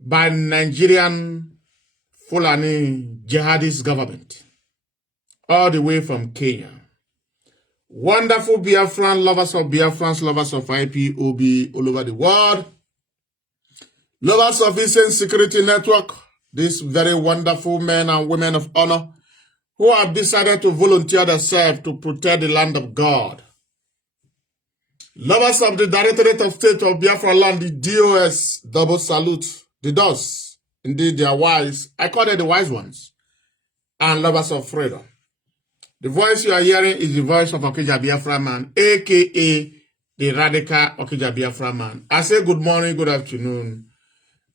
by Nigerian Fulani jihadist government, all the way from Kenya. Wonderful Biafran, lovers of Biafrans, lovers of Ipob all over the world, lovers of Eastern Security Network, these very wonderful men and women of honor who have decided to volunteer themselves to protect the land of God. Lovers of the Directorate of State of Biafra land, the DOS, double salute, the DOS, indeed they are wise. I call them the wise ones. And lovers of freedom. The voice you are hearing is the voice of Okija Biafra man, aka the radical Okija Biafra man. I say good morning, good afternoon,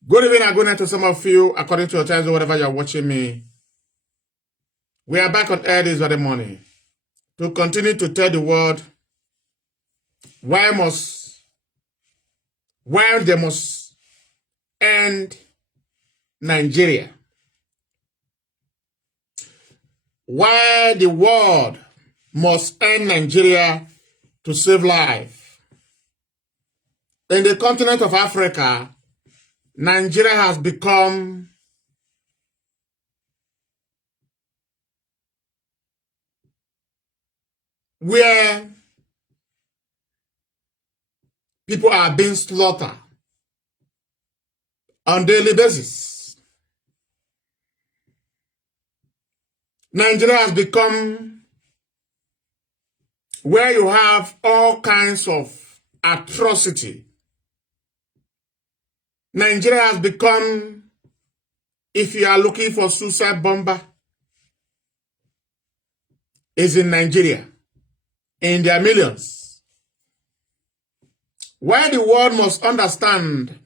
good evening and good night to some of you, according to your time or whatever you are watching me. We are back on air this very morning to continue to tell the world why they must end Nigeria. Why the world must end Nigeria to save life. In the continent of Africa, Nigeria has become where people are being slaughtered on a daily basis. Nigeria has become where you have all kinds of atrocity. Nigeria has become, if you are looking for suicide bomber, is in Nigeria, in their millions. Why the world must understand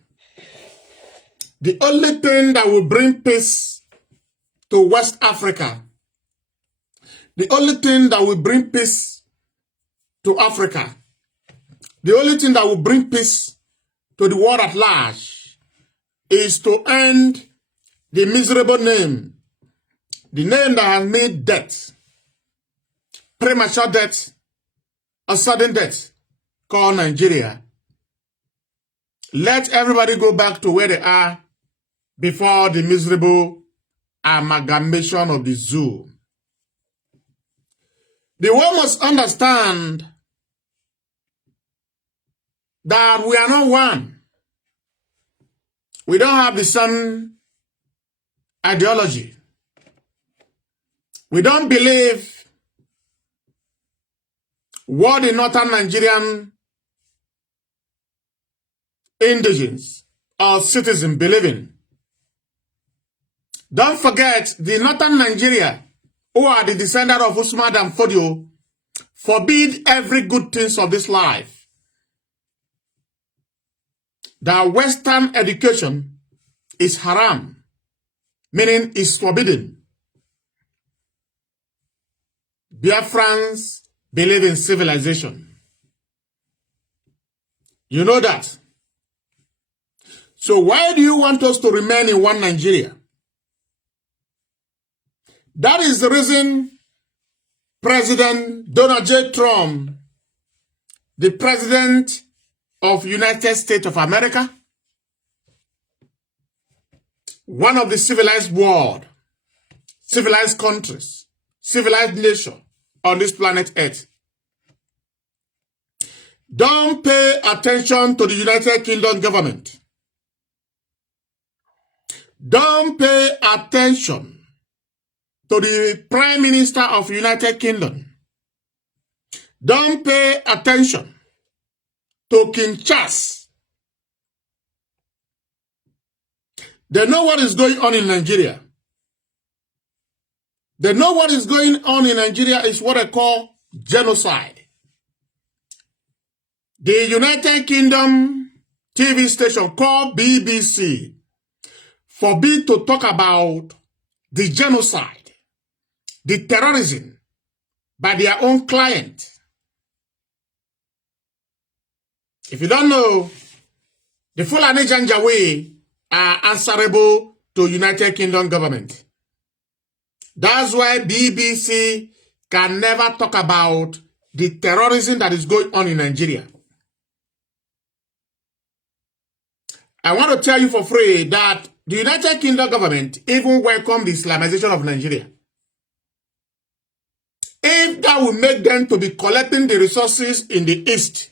the only thing that will bring peace to West Africa, the only thing that will bring peace to Africa, the only thing that will bring peace to the world at large is to end the miserable name, the name that has made death, premature death, a sudden death, called Nigeria. Let everybody go back to where they are before the miserable amalgamation of the zoo. The world must understand that we are not one. We don't have the same ideology. We don't believe what the northern Nigerian indigenes or citizens believe in. Don't forget, the northern Nigeria, who are the descendants of Usman and Fodio, forbid every good thing of this life. That Western education is haram, meaning is forbidden. Biafrans believe in civilization. You know that. So why do you want us to remain in one Nigeria? That is the reason President Donald J. Trump, the President of United States of America, one of the civilized world, civilized countries, civilized nation on this planet Earth, don't pay attention to the United Kingdom government. Don't pay attention to the Prime Minister of United Kingdom. Don't pay attention to King Charles. They know what is going on in Nigeria. They know what is going on in Nigeria is what I call genocide. The United Kingdom TV station called BBC forbid to talk about the genocide, the terrorism by their own client. If you don't know, the Fulani Janjaweed are answerable to United Kingdom government. That's why BBC can never talk about the terrorism that is going on in Nigeria. I want to tell you for free that the United Kingdom government even welcomed the Islamization of Nigeria. If that will make them to be collecting the resources in the East,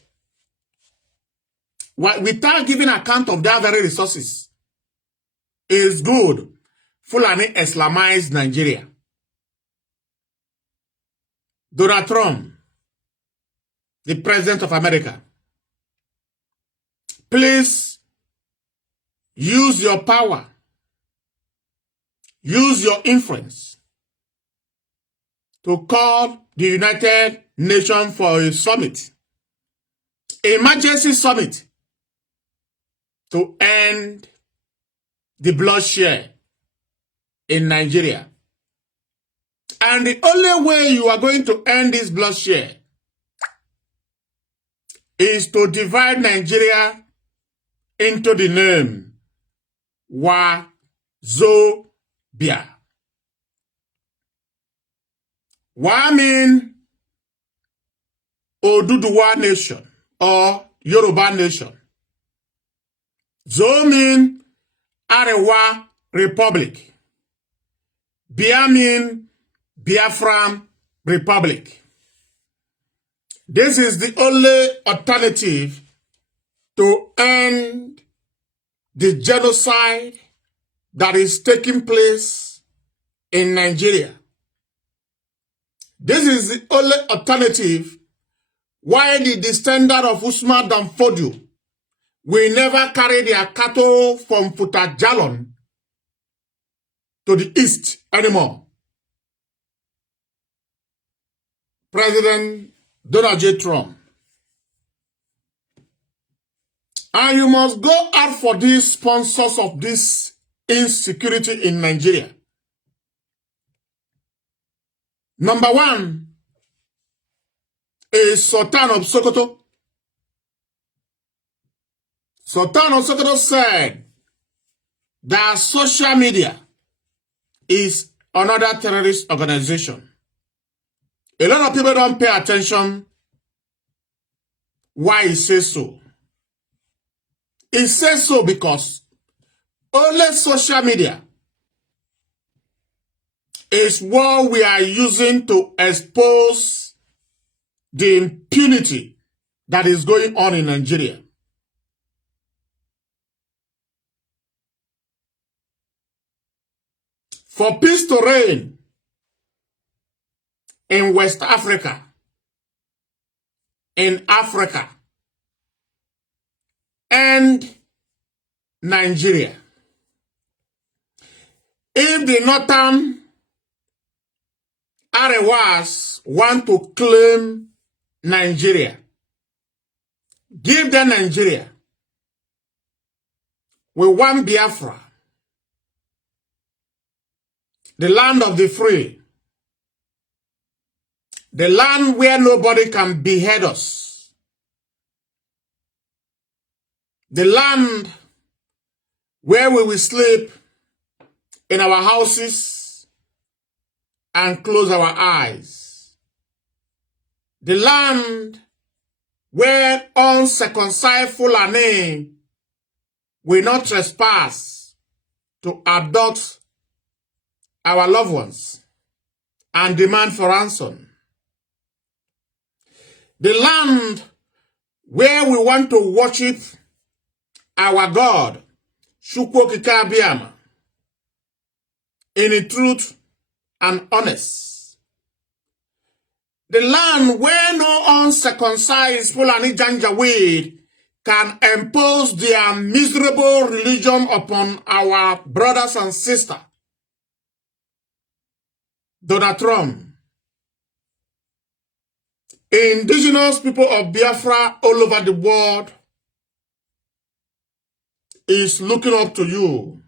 without giving account of their very resources, is good. Fulani Islamized Nigeria. Donald Trump, the President of America, please use your power, use your influence to call the United Nations for a summit, emergency summit, to end the bloodshed in Nigeria. And the only way you are going to end this bloodshed is to divide Nigeria into the name Wazobia. Wa mean Oduduwa nation or Yoruba nation. Zo mean Arewa Republic. Bia mean Biafran Republic. This is the only alternative to end the genocide that is taking place in Nigeria. This is the only alternative why the descendant of Usman Dan Fodio will never carry their cattle from Futajalon to the east anymore. President Donald J. Trump. And you must go out for these sponsors of this insecurity in Nigeria. Number one is Sultan of Sokoto. Sultan of Sokoto said that social media is another terrorist organization. A lot of people don't pay attention why he says so. He says so because only social media is what we are using to expose the impunity that is going on in Nigeria. For peace to reign in West Africa, in Africa, and Nigeria, if the northern Arewas want to claim Nigeria, give them Nigeria. We want Biafra, the land of the free, the land where nobody can behead us, the land where we will sleep in our houses and close our eyes, the land where uncircumcised Fulani will not trespass to abduct our loved ones and demand for ransom. The land where we want to worship our God, Chukwokikabiama, in truth and honest. The land where no uncircumcised Fulani Janjaweed can impose their miserable religion upon our brothers and sisters. Donald Trump, indigenous people of Biafra all over the world is looking up to you.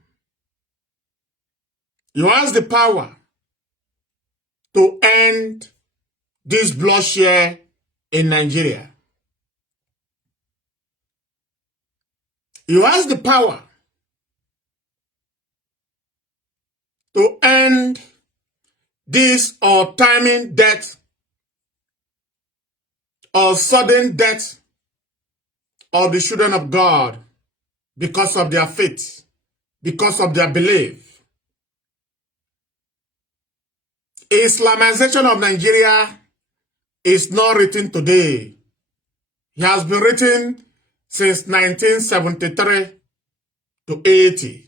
You have the power to end this bloodshed in Nigeria. You have the power to end this or timing death or sudden death of the children of God because of their faith, because of their belief. Islamization of Nigeria is not written today. It has been written since 1973 to 80.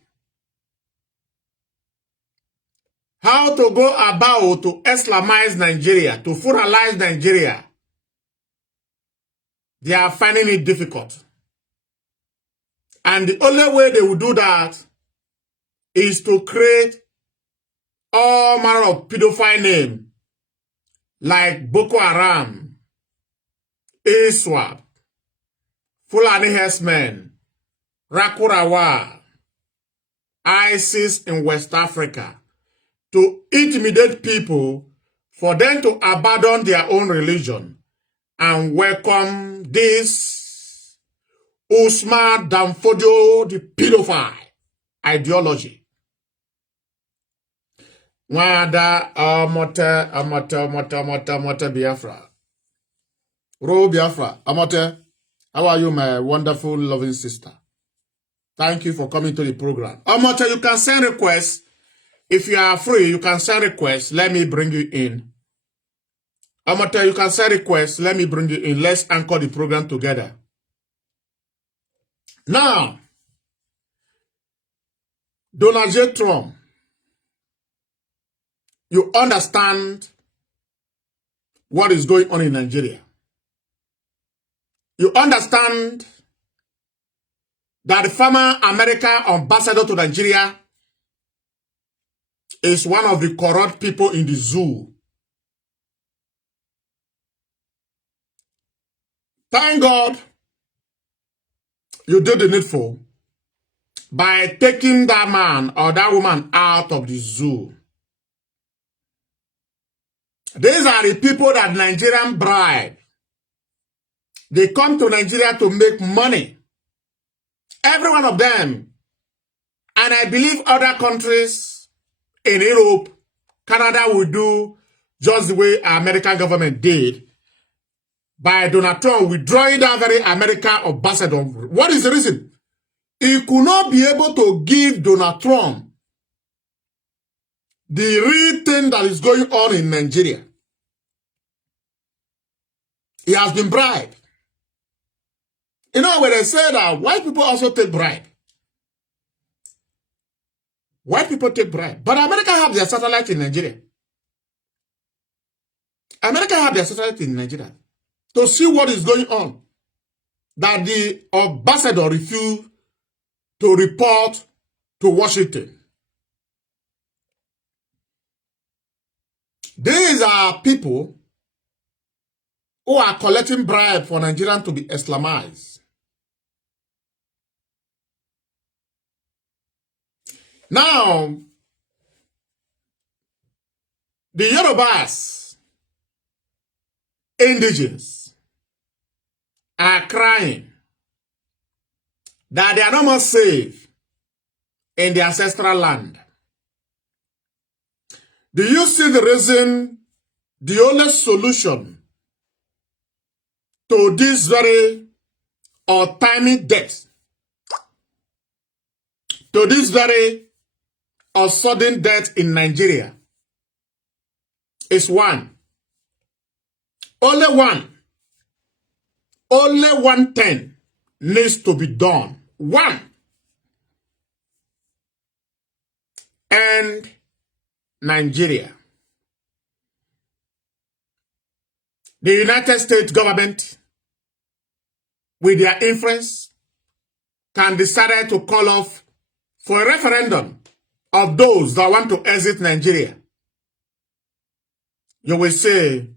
How to go about to Islamize Nigeria, to pluralize Nigeria, they are finding it difficult. And the only way they will do that is to create all manner of pedophile names like Boko Haram, ISWAP, Fulani Herdsmen, Rakurawa, ISIS in West Africa, to intimidate people for them to abandon their own religion and welcome this Usman Danfodio, the pedophile ideology. Wada Amote Biafra. Ro Biafra. Amote, how are you, my wonderful, loving sister? Thank you for coming to the program. Amote, you can send requests. If you are free, you can send requests. Let me bring you in. Amote, you can send requests. Let me bring you in. Let's anchor the program together. Now, Donald J. Trump, you understand what is going on in Nigeria. You understand that the former American ambassador to Nigeria is one of the corrupt people in the zoo. Thank God you did the needful by taking that man or that woman out of the zoo. These are the people that Nigerian bribe. They come to Nigeria to make money. Every one of them. And I believe other countries in Europe, Canada will do just the way our American government did by Donald Trump withdrawing that very American ambassador. What is the reason? He could not be able to give Donald Trump the real thing that is going on in Nigeria. He has been bribed. You know, when they say that white people also take bribe. White people take bribe. But America have their satellite in Nigeria. America have their satellite in Nigeria to see what is going on. That the ambassador refused to report to Washington. These are people who are collecting bribe for Nigerians to be Islamized. Now, the Yorubas, indigenous, are crying that they are no more safe in the ancestral land. Do you see the reason, the only solution to this very untimely death, to this very sudden death in Nigeria is one. Only one thing needs to be done. One. And Nigeria. The United States government, with their influence, can decide to call off for a referendum of those that want to exit Nigeria. You will say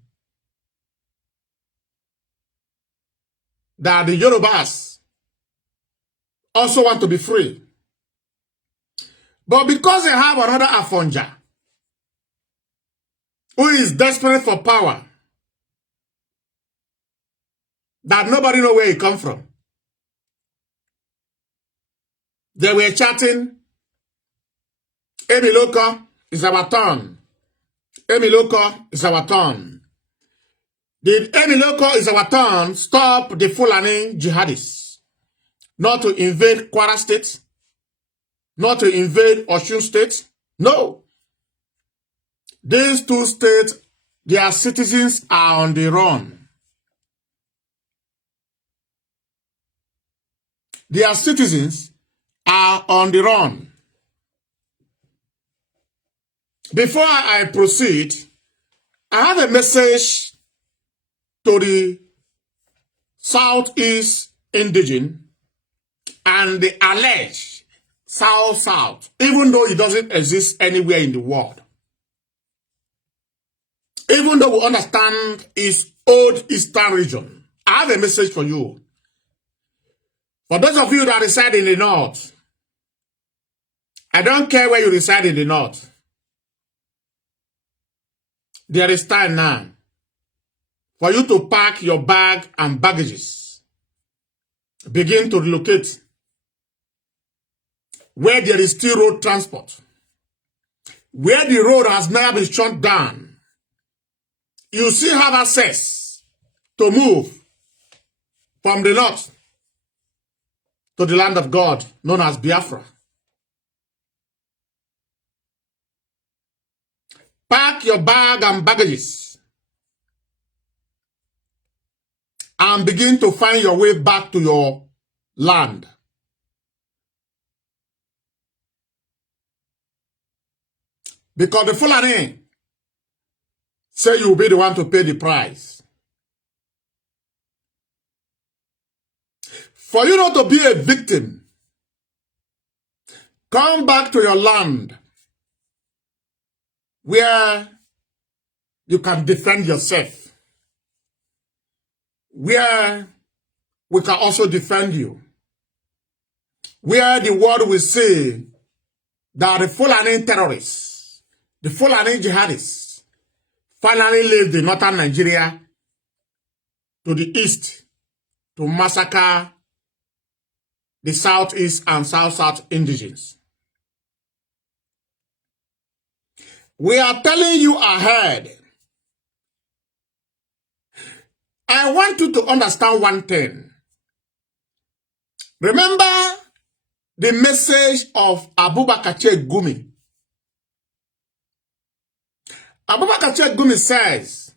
that the Yorubas also want to be free. But because they have another Afonja who is desperate for power, that nobody knows where he come from. They were chatting, Emiloko is our turn. Emiloko is our turn. Did Emiloko is our turn stop the Fulani jihadists? not to invade Kwara State, not to invade Osun State. No. These two states, their citizens are on the run. Their citizens are on the run. Before I proceed, I have a message to the Southeast indigene and the alleged South-South, even though it doesn't exist anywhere in the world. Even though we understand its old Eastern region, I have a message for you. For those of you that reside in the North, I don't care where you reside in the North. There is time now for you to pack your bag and baggages. Begin to relocate where there is still road transport. Where the road has never been shut down, you still have access to move from the north to the land of God, known as Biafra. Pack your bag and baggages and begin to find your way back to your land. Because the Fulani say you will be the one to pay the price. For you not to be a victim, come back to your land where you can defend yourself, where we can also defend you, where the world will say that the Fulani terrorists, the Fulani jihadists, finally left the northern Nigeria to the east to massacre the southeast and south-south indigenes. We are telling you ahead. I want you to understand one thing. Remember the message of Abubakar Gumi. Abubakar Gumi says,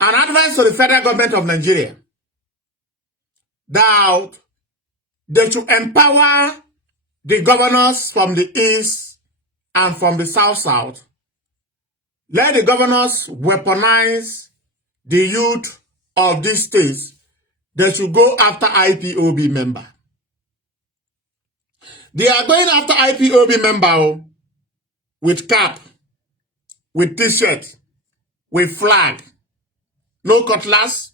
an advice to the federal government of Nigeria, that they should empower the governors from the east and from the south-south. Let the governors weaponize the youth of these states. They should go after IPOB member. They are going after IPOB member with cap, with t-shirt, with flag, no cutlass,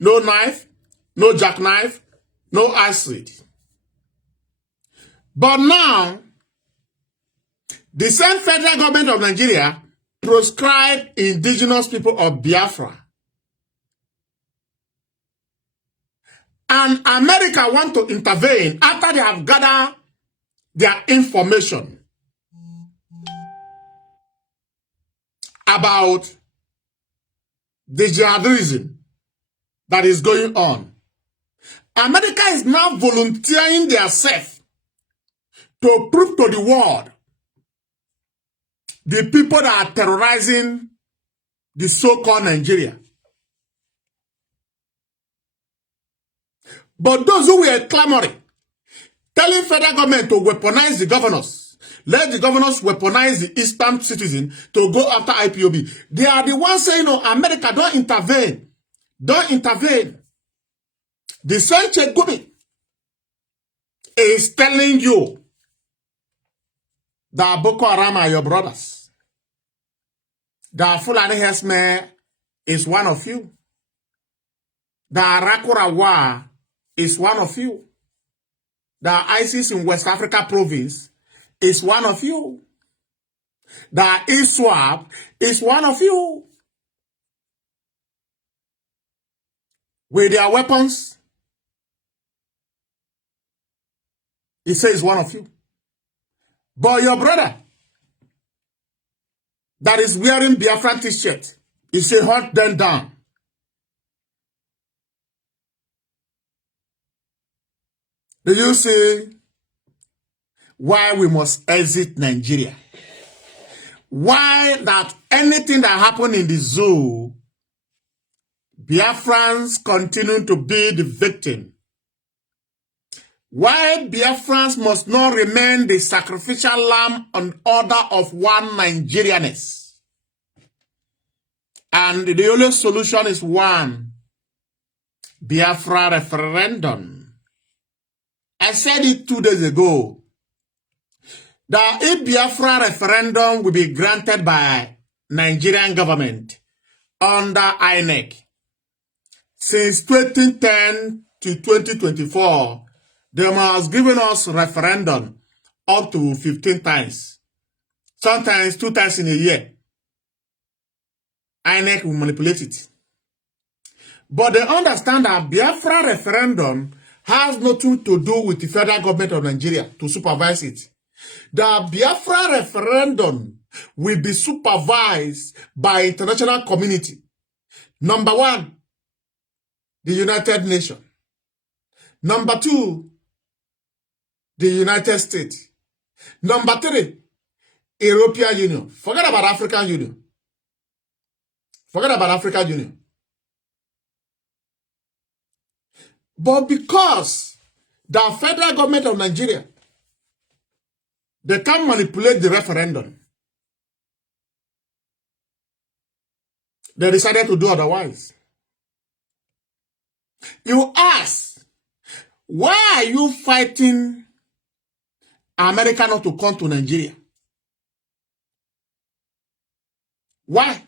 no knife, no jackknife, no acid. But now, the same federal government of Nigeria proscribed indigenous people of Biafra. And America want to intervene after they have gathered their information about the jihadism that is going on. America is now volunteering themselves to prove to the world the people that are terrorizing the so-called Nigeria. But those who were clamoring, telling federal government to weaponize the governors, let the governors weaponize the Eastern citizen to go after IPOB. They are the ones saying, no, America, don't intervene. Don't intervene. The same Gumi is telling you that Boko Haram are your brothers. That Fulani Hesme is one of you. That Rakurawa is one of you. That ISIS in West Africa province is one of you. That ISWAP is one of you. With their weapons, he says one of you. But your brother that is wearing Biafran t-shirt, he say hunt them down. Do you see why we must exit Nigeria? Why that anything that happened in the zoo, Biafrans continue to be the victim? Why Biafrans must not remain the sacrificial lamb on order of one Nigerianness? And the only solution is one, Biafra referendum. I said it 2 days ago, that if Biafra referendum will be granted by Nigerian government under INEC, since 2010 to 2024, they must given us referendum up to 15 times, sometimes 2 times in a year. INEC will manipulate it. But they understand that Biafra referendum has nothing to do with the federal government of Nigeria to supervise it. The Biafra referendum will be supervised by international community. Number one, the United Nations. Number two, the United States. Number three, European Union. Forget about African Union. Forget about African Union. But because the federal government of Nigeria, they can manipulate the referendum, they decided to do otherwise. You ask, why are you fighting America not to come to Nigeria? Why?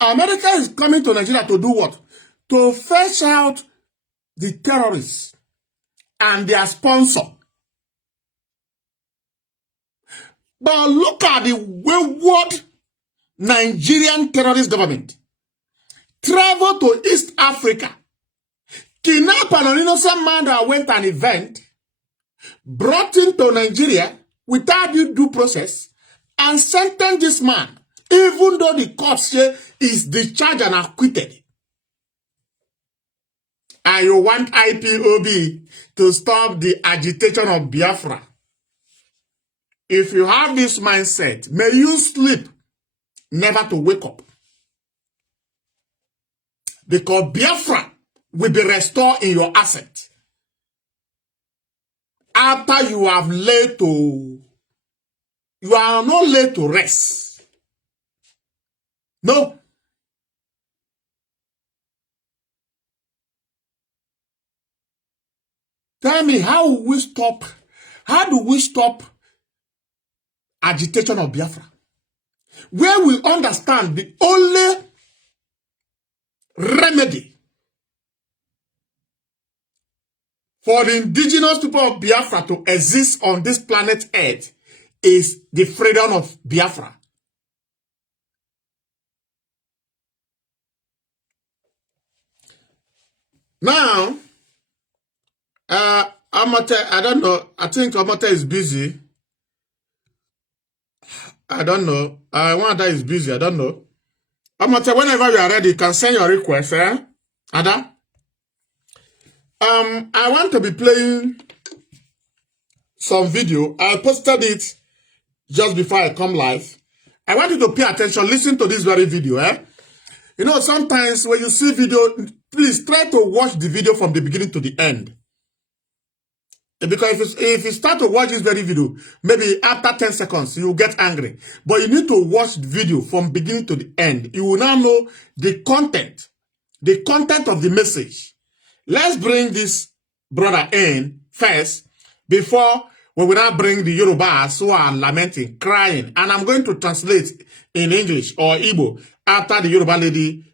America is coming to Nigeria to do what? To fetch out the terrorists and their sponsor. But look at the wayward Nigerian terrorist government. Travel to East Africa, kidnap an innocent man that went to an event, brought him to Nigeria without due process, and sentence this man, even though the court say is discharged and acquitted. And you want IPOB to stop the agitation of Biafra. If you have this mindset, may you sleep never to wake up. Because Biafra will be restored in your asset. After you have laid to, you are not laid to rest. No. Tell me, how do we stop agitation of Biafra? Where we understand the only remedy for the indigenous people of Biafra to exist on this planet Earth is the freedom of Biafra. Now, Amate, I don't know. I think Amate is busy. I don't know. Wanda is busy. I don't know. Amate, whenever you are ready, you can send your request, Ada? I want to be playing some video. I posted it just before I come live. I want you to pay attention. Listen to this very video, You know, sometimes when you see video, please try to watch the video from the beginning to the end. Because if you start to watch this very video, maybe after 10 seconds, you will get angry. But you need to watch the video from beginning to the end. You will now know the content of the message. Let's bring this brother in first, before we will now bring the Yorubas who are lamenting, crying. And I'm going to translate in English or Igbo after the Yoruba lady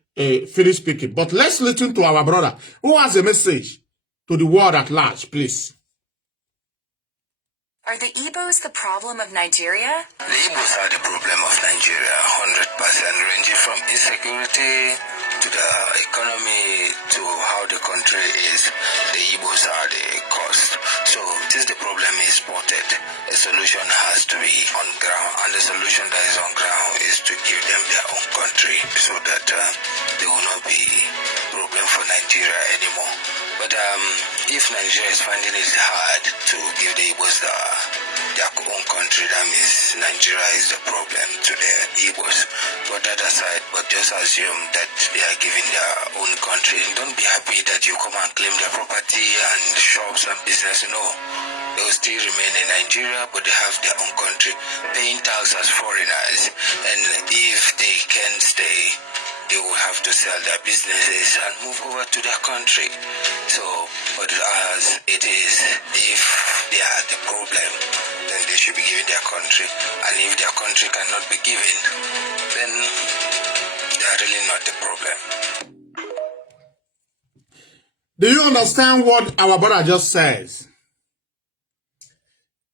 finish speaking. But let's listen to our brother who has a message to the world at large, please. Are the Igbos the problem of Nigeria? The Igbos are the problem of Nigeria, 100%, ranging from insecurity to the economy to how the country is. The Igbos are the cause. So it is the problem problem is spotted, a solution has to be on ground, and the solution that is on ground is to give them their own country so that there will not be problem for Nigeria anymore. But if Nigeria is finding it hard to give the Igbos their own country, that means Nigeria is the problem to the Igbos. But that aside, but just assume that they are giving their own country. Don't be happy that you come and claim their property and shops and business. No, they will still remain in Nigeria, but they have their own country, paying tax as foreigners. And if they can stay, they will have to sell their businesses and move over to their country. So, but as it is, if they are the problem, then they should be given their country. And if their country cannot be given, then they are really not the problem. Do you understand what our brother just says?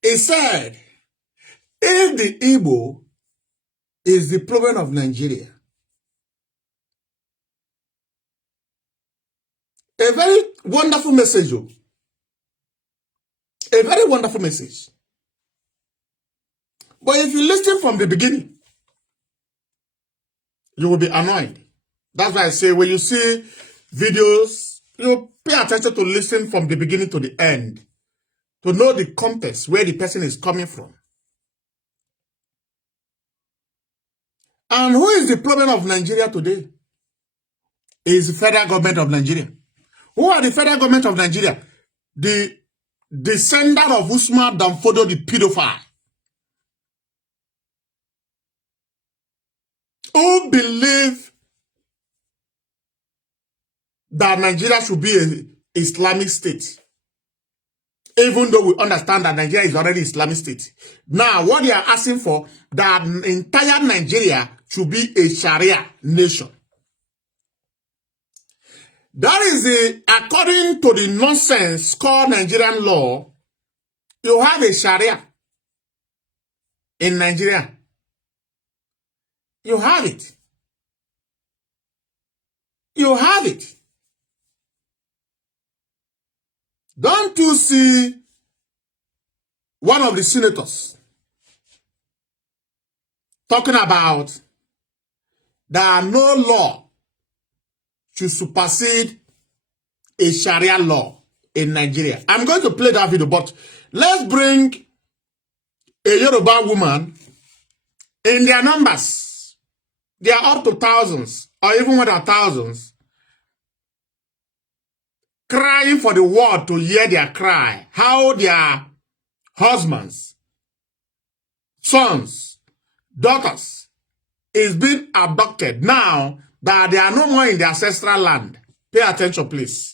He said, if the Igbo is the problem of Nigeria, a very wonderful message. A very wonderful message. But if you listen from the beginning, you will be annoyed. That's why I say when you see videos, you pay attention to listen from the beginning to the end, to know the context where the person is coming from. And who is the problem of Nigeria today? It is the federal government of Nigeria. Who are the federal government of Nigeria? The descendant of Usman Danfodo, the pedophile, who believe that Nigeria should be an Islamic state, even though we understand that Nigeria is already Islamic state. Now, what they are asking for, that entire Nigeria should be a Sharia nation. That is according to the nonsense called Nigerian law, you have a Sharia in Nigeria. You have it. You have it. Don't you see one of the senators talking about there are no law to supersede a Sharia law in Nigeria? I'm going to play that video, but let's bring a Yoruba woman in their numbers. They are up to thousands or even more than thousands, crying for the world to hear their cry, how their husbands, sons, daughters is being abducted now that they are no more in the ancestral land. Pay attention, please.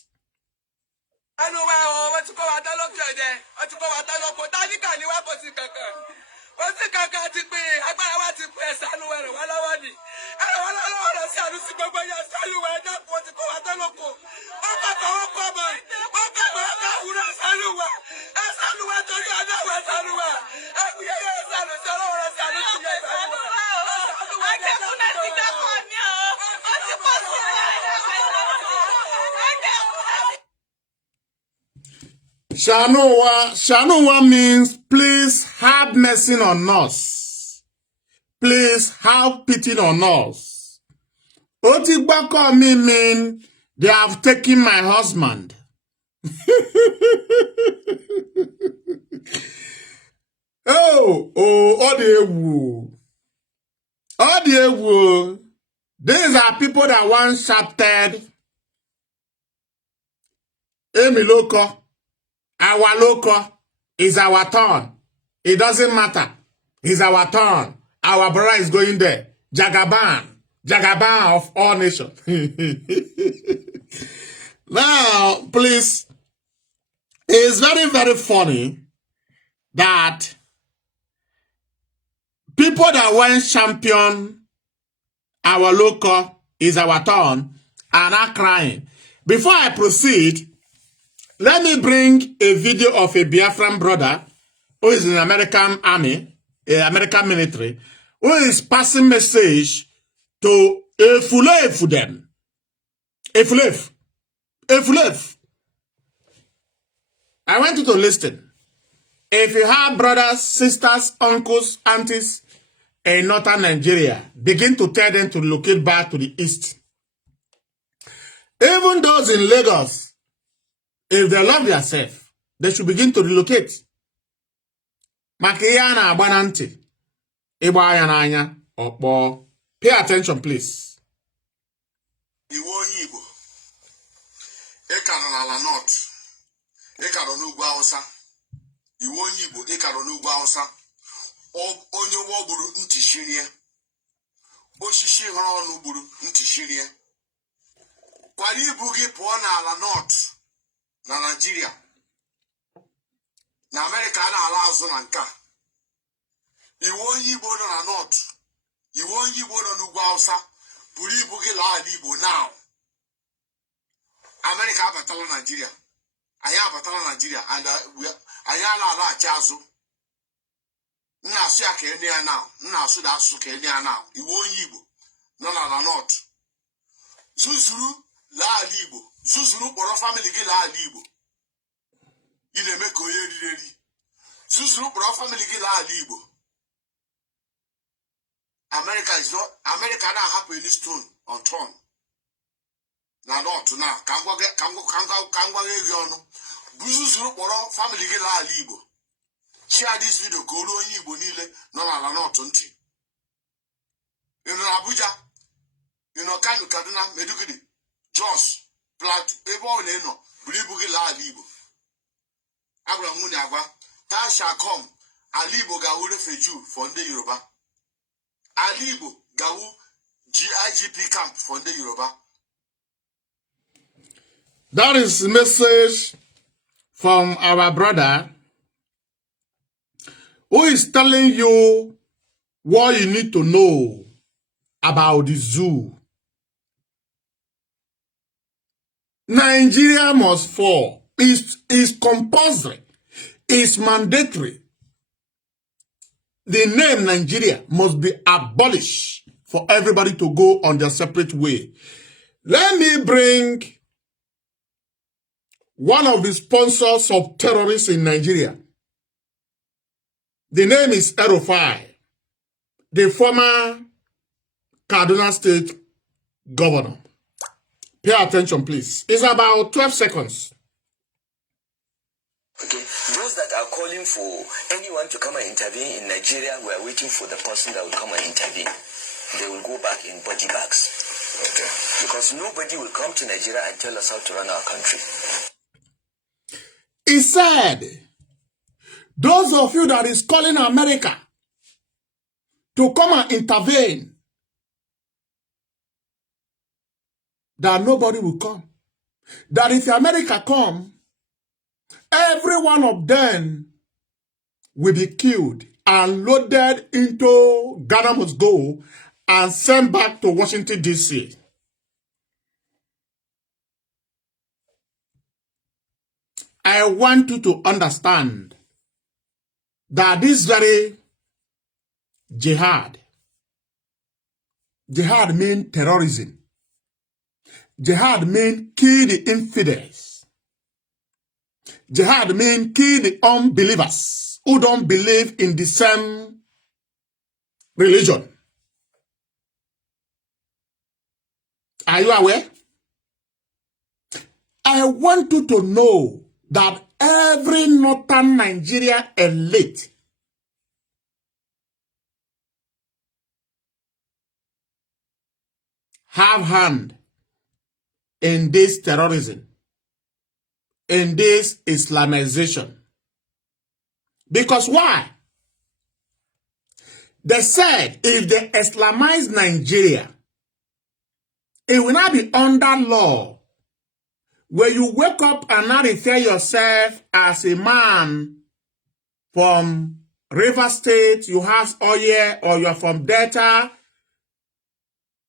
Shanowa means please have mercy on us. Please have pity on us. Otigbako mean they have taken my husband. Odiewu. These are people that once shouted, Emi Loko. Our local is our turn. It doesn't matter. It's our turn. Our brother is going there. Jagaban of all nations. Now, please, it's very, very funny that people that went champion our local is our turn are not crying. Before I proceed, let me bring a video of a Biafran brother who is in the American army, American military, who is passing message to Efulef them. Efulef. I want you to listen. If you have brothers, sisters, uncles, aunties in northern Nigeria, begin to tell them to relocate back to the east. Even those in Lagos, if they love themselves, they should begin to relocate. Makiyana Abananti, Ibayananya, or pay attention, please. Iwo Igbo, Ekano n'ala North, Ekano n'ugwu Hausa, Iwo Igbo, Ekano n'ugwu Hausa, onye ụgbọ gburu ntị shirie, oshishi hụrụ ọnụ gburu ntị shirie. Kwara ibu gị pụọ n'ala North na Nigeria, na America na-ala azụ na nke a. Iwo onye Igbo nọ na North, Iwo onye Igbo nọ n'ugwu Hausa, buru ibu gị laa ala Igbo now. America abatala Nigeria, anyị abatala Nigeria, and anyị ala-alaghachi azụ. Nna asụ ya ka ene ya now, nna asụ da asụ ka ene ya now. Iwo onye Igbo nọ n'ala North, zuzuru laa ala Igbo, zuzuru kpọrọ family gị laa ala Igbo. Ị na-eme ka onye riri. Zuzuru kpọrọ family gị laa ala Igbo. America na-ahapụ any stone unturned. Na North na ka ngwa gị ọnụ. Zuzuru kpọrọ family gị laa ala Igbo. Share this video ka olu onye Igbo niile nọ n'ala North ntị. Ị nọ n'Abuja, ị nọ Kano, Kaduna, Maiduguri, Jos, Plateau, ebe ọ na-enọ, buru ibu gị laa ala Igbo. Agwara m nwunye agwa, time shall come, ala Igbo ga-awụ refugee for ndị Yoruba. Ala Igbo ga-awụ IGP camp for ndị Yoruba. That is a message from our brother who is telling you what you need to know about the zoo. Nigeria must fall. It's compulsory. It's mandatory. The name Nigeria must be abolished for everybody to go on their separate way. Let me bring one of the sponsors of terrorists in Nigeria. The name is Erufai, the former Kaduna State governor. Pay attention, please. It's about 12 seconds. Okay, those that are calling for anyone to come and intervene in Nigeria, we are waiting for the person that will come and intervene. They will go back in body bags. Okay. Because nobody will come to Nigeria and tell us how to run our country. He said, those of you that is calling America to come and intervene, that nobody will come. That if America come, every one of them will be killed and loaded into Ghana must go and sent back to Washington, D.C. I want you to understand that this very jihad means terrorism. Jihad means kill the infidels. Jihad means kill the unbelievers who don't believe in the same religion. Are you aware? I want you to know that every northern Nigeria elite have hand in this terrorism, in this Islamization. Because why? They said if they Islamize Nigeria, it will not be under law where you wake up and not refer yourself as a man from River State, you have oil, or you're from Delta.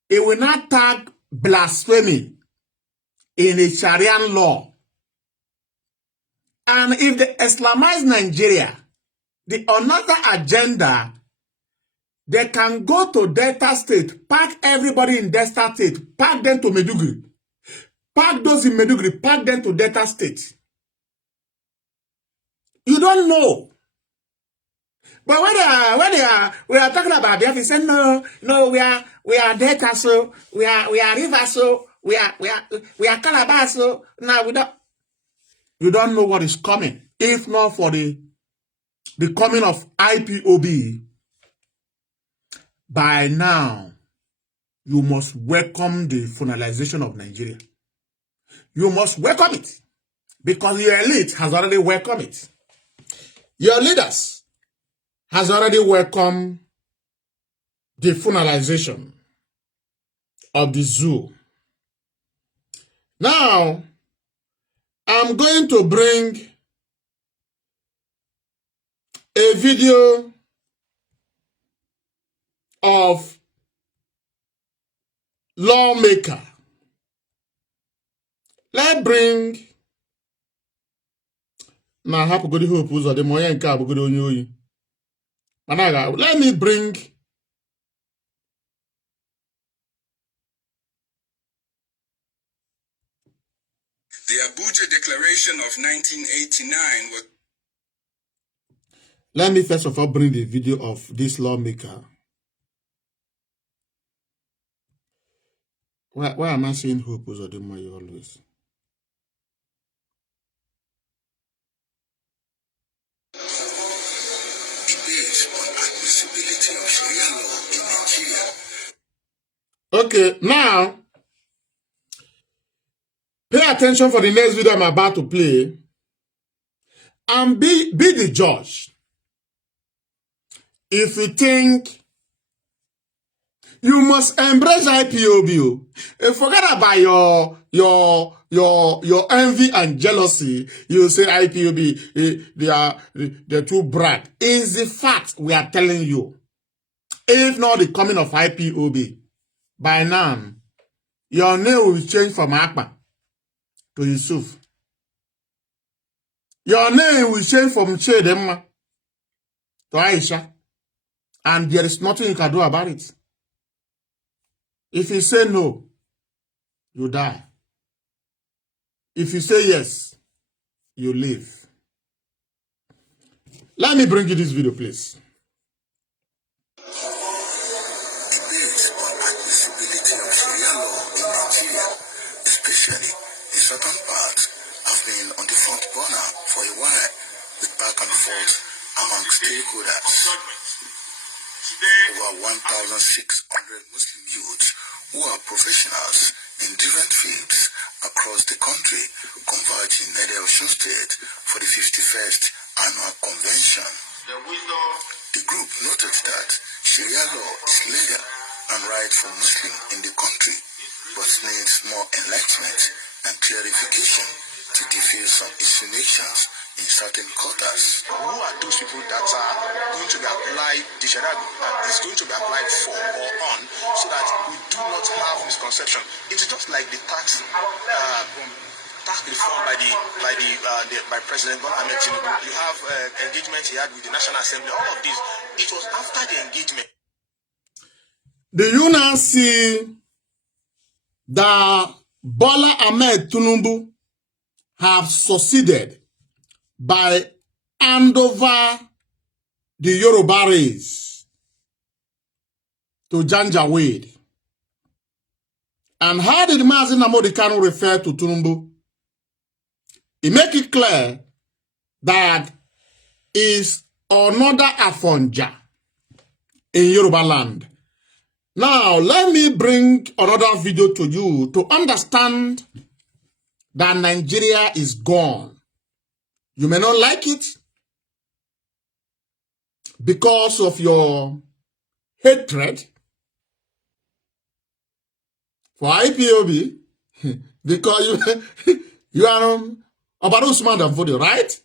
It will not tag blasphemy in a Sharia law. And if they Islamize Nigeria, the another agenda, they can go to Delta State, pack everybody in Delta State, pack them to Maiduguri, pack those in Maiduguri, pack them to Delta State. You don't know But we are talking about Biafra, he said, no, we are Delta, so we are River, so we are Calabar, so now you don't know what is coming. If not for the coming of IPOB, by now, you must welcome the finalization of Nigeria. You must welcome it because your elite has already welcomed it. Your leaders has already welcomed the finalization of the zoo. Now, I'm going to bring a video of lawmaker. Let's bring now happy good hope uzo the moye nke abugodo onye oyi. Managa, let me bring the Abuja Declaration of 1989 was. Let me first of all bring the video of this lawmaker. Why am I saying hope uzo the moye always? Okay, now pay attention for the next video I'm about to play and be the judge. If you think you must embrace IPOB, and forget about your envy and jealousy. You say IPOB, they're too brag. Is the fact we are telling you. If not the coming of IPOB, by now, your name will change from Akpa to Yusuf. Your name will change from Chedemma to Aisha. And there is nothing you can do about it. If you say no, you die. If you say yes, you live. Let me bring you this video, please. Debate on admissibility of Sharia law in Nigeria, especially in certain parts, have been on the front burner for a while, with back and forth among stakeholders. Over 1,600 Muslim youths who are professionals in different fields across the country converged in Osun State for the 51st annual convention. The group noted that Sharia law is legal and right for Muslims in the country, but needs more enlightenment and clarification to defeat some insinuations in certain quarters. Who are those people that are going to be applied, the Sharia is going to be applied for or on, so that we do not have misconception? It's just like the tax reform by President Bola Ahmed Tinubu. You have engagement he had with the National Assembly. All of this, it was after the engagement. Do you now see that Bola Ahmed Tinubu have succeeded by hand over the Yoruba race to Janjaweed? And how did Mazi Nnamdi Kanu refer to Tinubu? He make it clear that is another Afonja in Yoruba land. Now, let me bring another video to you to understand that Nigeria is gone. You may not like it because of your hatred for IPOB, because you are about Usman Danfodio, right?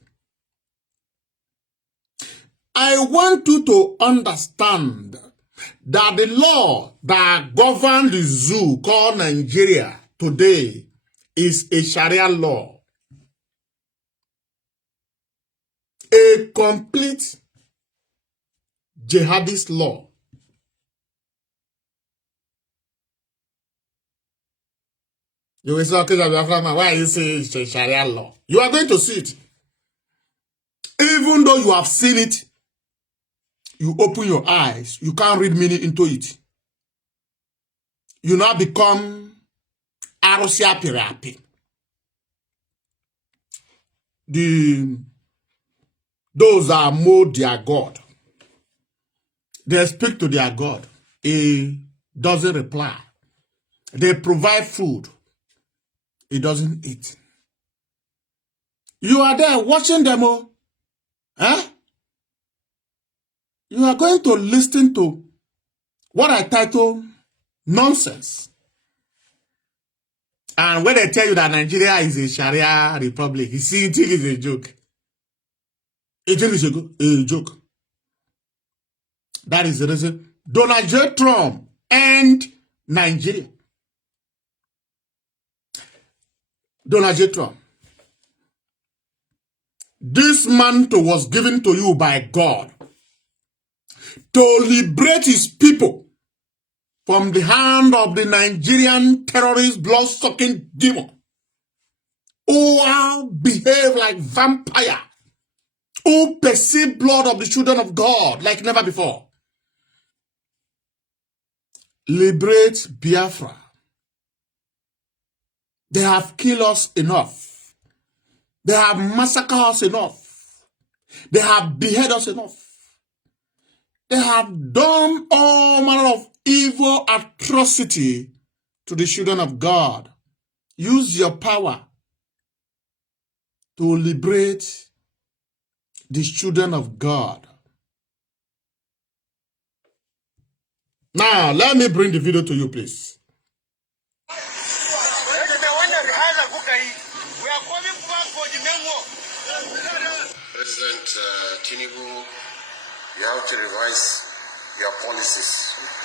I want you to understand that the law that governs the zoo called Nigeria today is a Sharia law. A complete jihadist law. You will say, okay, why you say it's a Sharia law? You are going to see it. Even though you have seen it you open your eyes, you can't read meaning into it. You now become Arosia Pirapi. Those that mold their God. They speak to their God. He doesn't reply. They provide food. He doesn't eat. You are there watching them. Huh? You are going to listen to what I title nonsense. And when they tell you that Nigeria is a Sharia republic, you see, it is a joke. It is a joke. That is the reason Donald J. Trump and Nigeria. Donald J. Trump. This mantle was given to you by God to liberate his people from the hand of the Nigerian terrorist blood-sucking demon who behave like vampire, who perceive blood of the children of God like never before. Liberate Biafra. They have killed us enough. They have massacred us enough. They have beheaded us enough. They have done all manner of evil atrocity to the children of God. Use your power to liberate the children of God. Now, let me bring the video to you, please. President Tinubu, you have to revise your policies.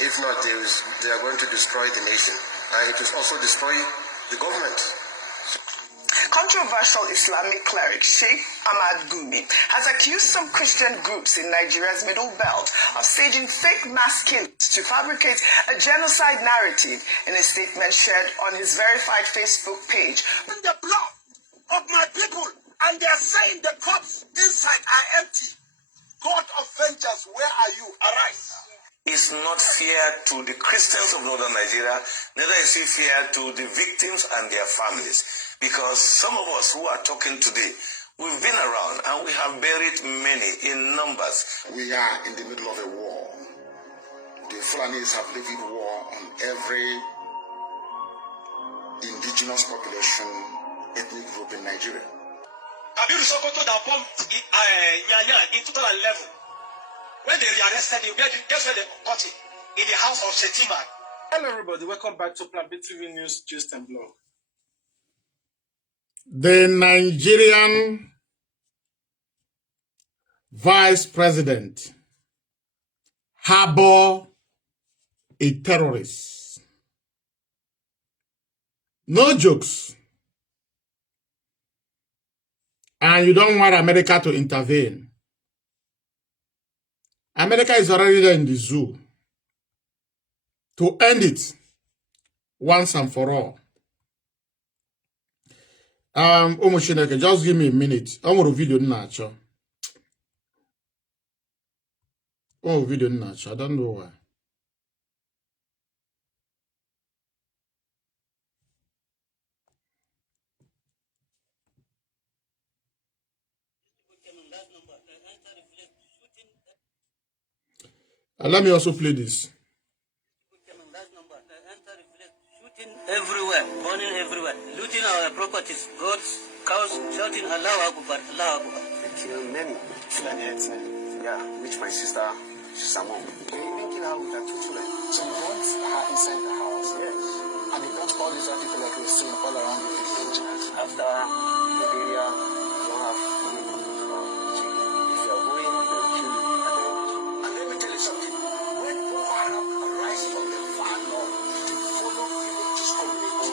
If not, they are going to destroy the nation. It will also destroy the government. Controversial Islamic cleric Sheikh Ahmad Gumi has accused some Christian groups in Nigeria's Middle Belt of staging fake mass killings to fabricate a genocide narrative in a statement shared on his verified Facebook page. The blood of my people, and they are saying the corpse inside are empty. God of vengeance, where are you? Arise. It's not fair to the Christians of northern Nigeria, neither is it fair to the victims and their families. Because some of us who are talking today, we've been around and we have buried many in numbers. We are in the middle of a war. The Fulanis have levied war on every indigenous population, ethnic group in Nigeria. Kabiru Sokoto that bombed Nyanya in 2011. When they arrested him, guess where they caught him? In the house of Shetima. Hello everybody, welcome back to Plan B TV News Gist and Blog. The Nigerian vice president harbor a terrorist. No jokes. And you don't want America to intervene. America is already there in the zoo to end it once and for all. Omoshineke, just give me a minute. I want a video nacho. Oh, video nacho. I don't know why. Let me also play this. Everywhere, burning everywhere, looting our properties, goats, cows, shouting Allah Akbar, Allah Akbar. They kill many. Yeah, which my sister, she's a mom. They even kill her with her 2 children. So you brought her inside the house, Yes. and you brought all these other people like we've seen all around the village. After the area, you don't have food. So if you are going, they'll kill you. And let me tell you something. When Boko Haram rise from the far north, they follow villages, community,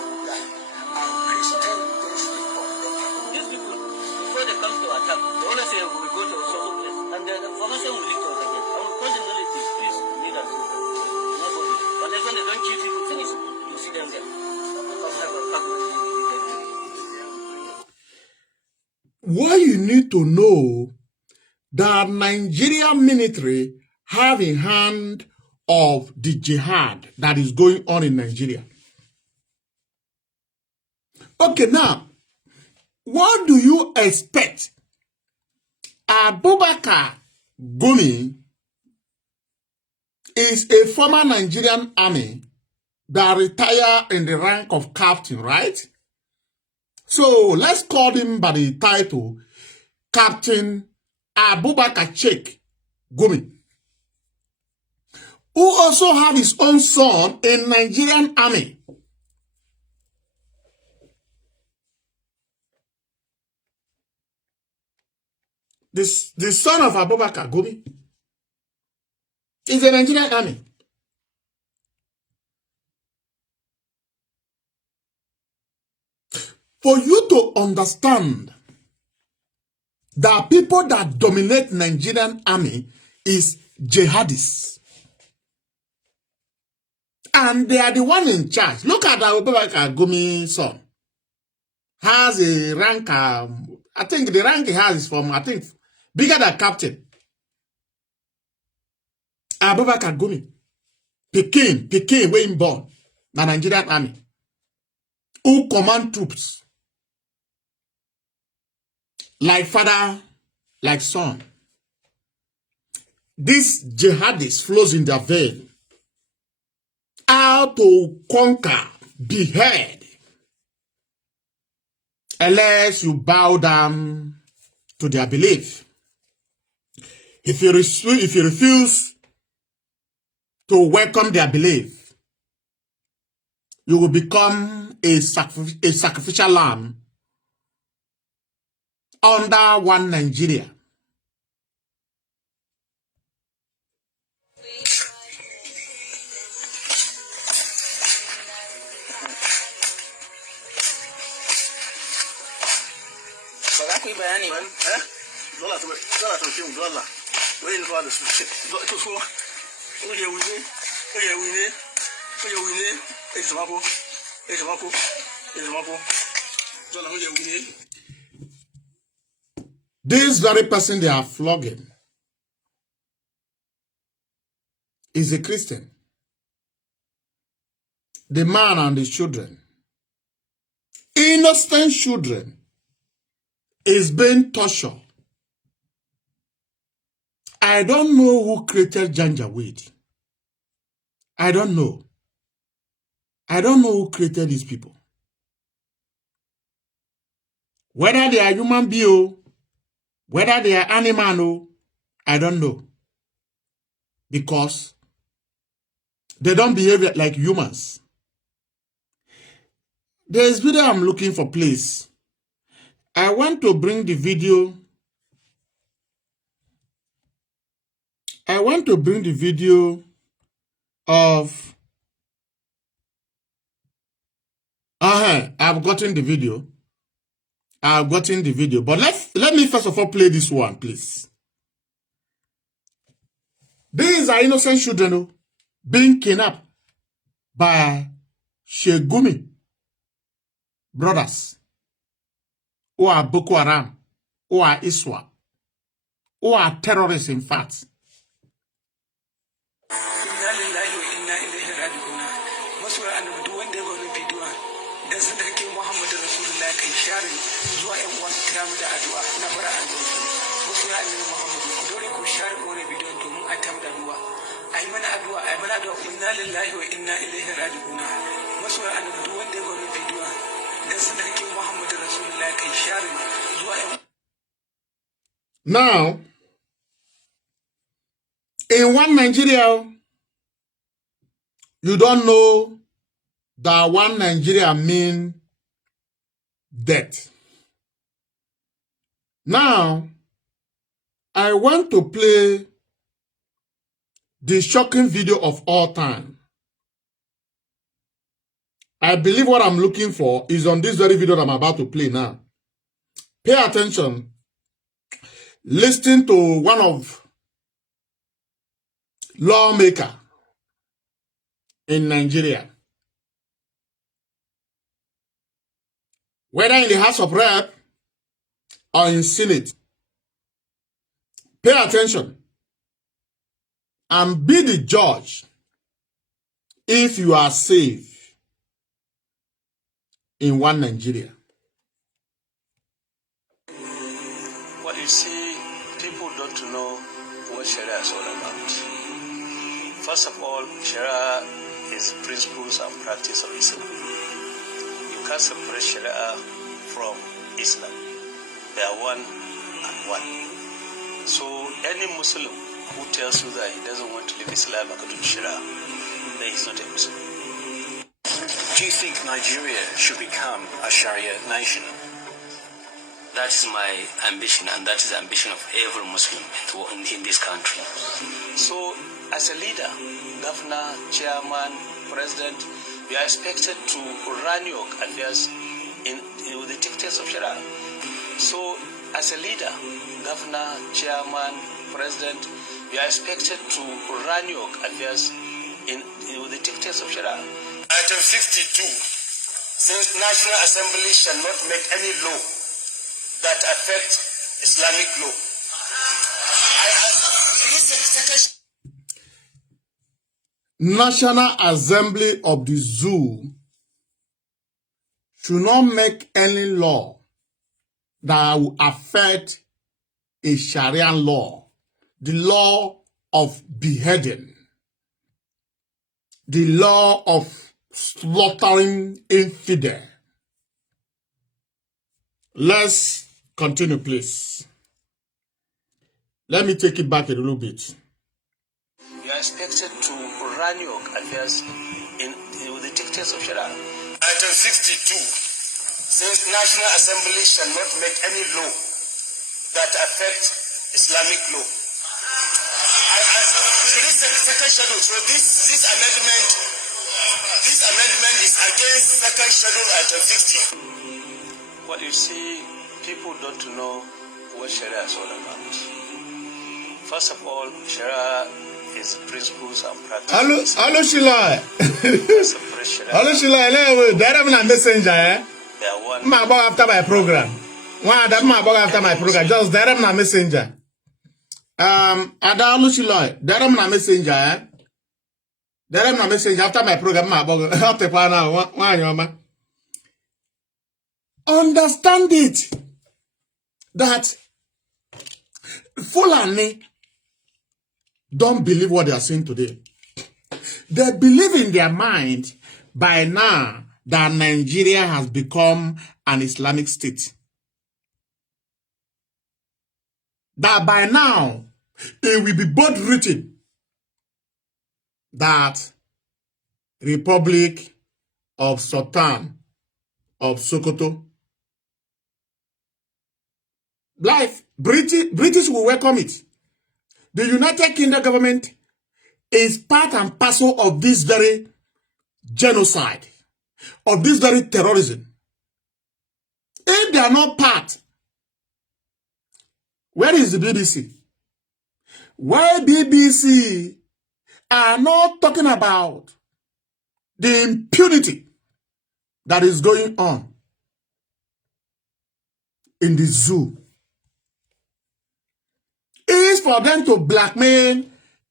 and Christian destiny for them. These people, before they come to attack, they always say we will go to a certain place, and the information will lead to us again. I will call the knowledge is please lead us. But then when they don't kill people, finish, you see them there. Come have a pack with you. What you need to know that Nigerian military have a hand of the jihad that is going on in Nigeria. Okay, now, what do you expect? Abubakar Gumi is a former Nigerian army that retired in the rank of captain, right? So let's call him by the title Captain Abubakar Sheikh Gumi, who also have his own son in Nigerian army. The son of Abubakar Gumi is a Nigerian army. For you to understand that people that dominate Nigerian army is jihadists. And they are the one in charge. Look at Abubakar Gumi's son. Has a rank, I think the rank he has is from, I think, bigger than captain. Abubakar Gumi. Pekin, where he born. The Nigerian army. Who command troops. Like father, like son. This jihadist flows in their vein. How to conquer, behead, unless you bow down to their belief. If you refuse to welcome their belief, you will become a sacrificial lamb under one Nigeria. This very person they are flogging is a Christian. The man and the children, innocent children, is being tortured. I don't know who created Janjaweed. I don't know. I don't know who created these people. Whether they are human beings, whether they are animal, I don't know. Because they don't behave like humans. There is video I'm looking for, please. I want to bring the video. I want to bring the video of... I've gotten the video. I've gotten the video. But let me first of all play this one, please. These are innocent children being kidnapped by Sheikh Gumi brothers, who are Boko Haram, who are Iswa, who are terrorists, in fact. Now, in one Nigeria, you don't know that one Nigeria mean death. Now, I want to play the shocking video of all time. I believe what I'm looking for is on this very video that I'm about to play now. Pay attention. Listen to one of lawmaker in Nigeria. Whether in the House of Rep or in Senate. Pay attention. and be the judge if you are safe in one Nigeria. Well, you see, people don't know what Sharia is all about. First of all, Sharia is principles and practice of Islam. You can't separate Sharia from Islam. They are one and one. So any Muslim who tells you that he doesn't want to live Islam according to Sharia, then he's not a Muslim. Do you think Nigeria should become a Sharia nation? That is my ambition, and that is the ambition of every Muslim in this country. So, as a leader, governor, chairman, president, you are expected to run your affairs with the dictates of Sharia. So, as a leader, governor, chairman, president, you are expected to run your affairs with the dictates of Sharia. Item 62, since National Assembly shall not make any law that affect Islamic law. National Assembly of the Zoo should not make any law that will affect a Sharia law, the law of beheading, the law of slaughtering infidel. Let's continue, please. Let me take it back a little bit. You are expected to run your affairs with the dictates of Sharia. Item 62, since National Assembly shall not make any law that affect Islamic law. Second schedule. So this amendment is against second schedule item 60. Well, you see, people don't know what Sharia is all about. First of all, Sharia is principles and practices. Hello, Shilai. Hello, Shilai. That I'm not messenger, eh? I'm about after my program. Why that I'm about after my program? Just that I'm not messenger. Hello, Shilai. That I'm not messenger, eh? That I'm not messenger after my program. I'm about after now. Understand it that Fulani don't believe what they are saying today. They believe in their mind by now that Nigeria has become an Islamic state. That by now it will be both written that Republic of Sultan of Sokoto. Life, British will welcome it. The United Kingdom government is part and parcel of this very genocide, of this very terrorism. If they are not part, where is the BBC? Why BBC are not talking about the impunity that is going on in the zoo? Is for them to blackmail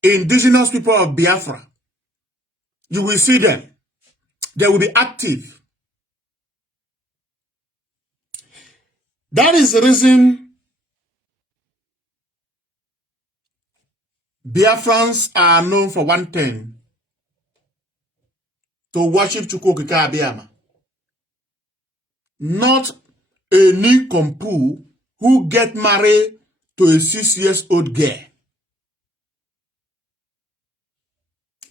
indigenous people of Biafra. You will see them. They will be active. That is the reason Biafrans are known for one thing: to worship Chukwu Abiyama. Not a nincompoop who get married to a 6-year-old girl.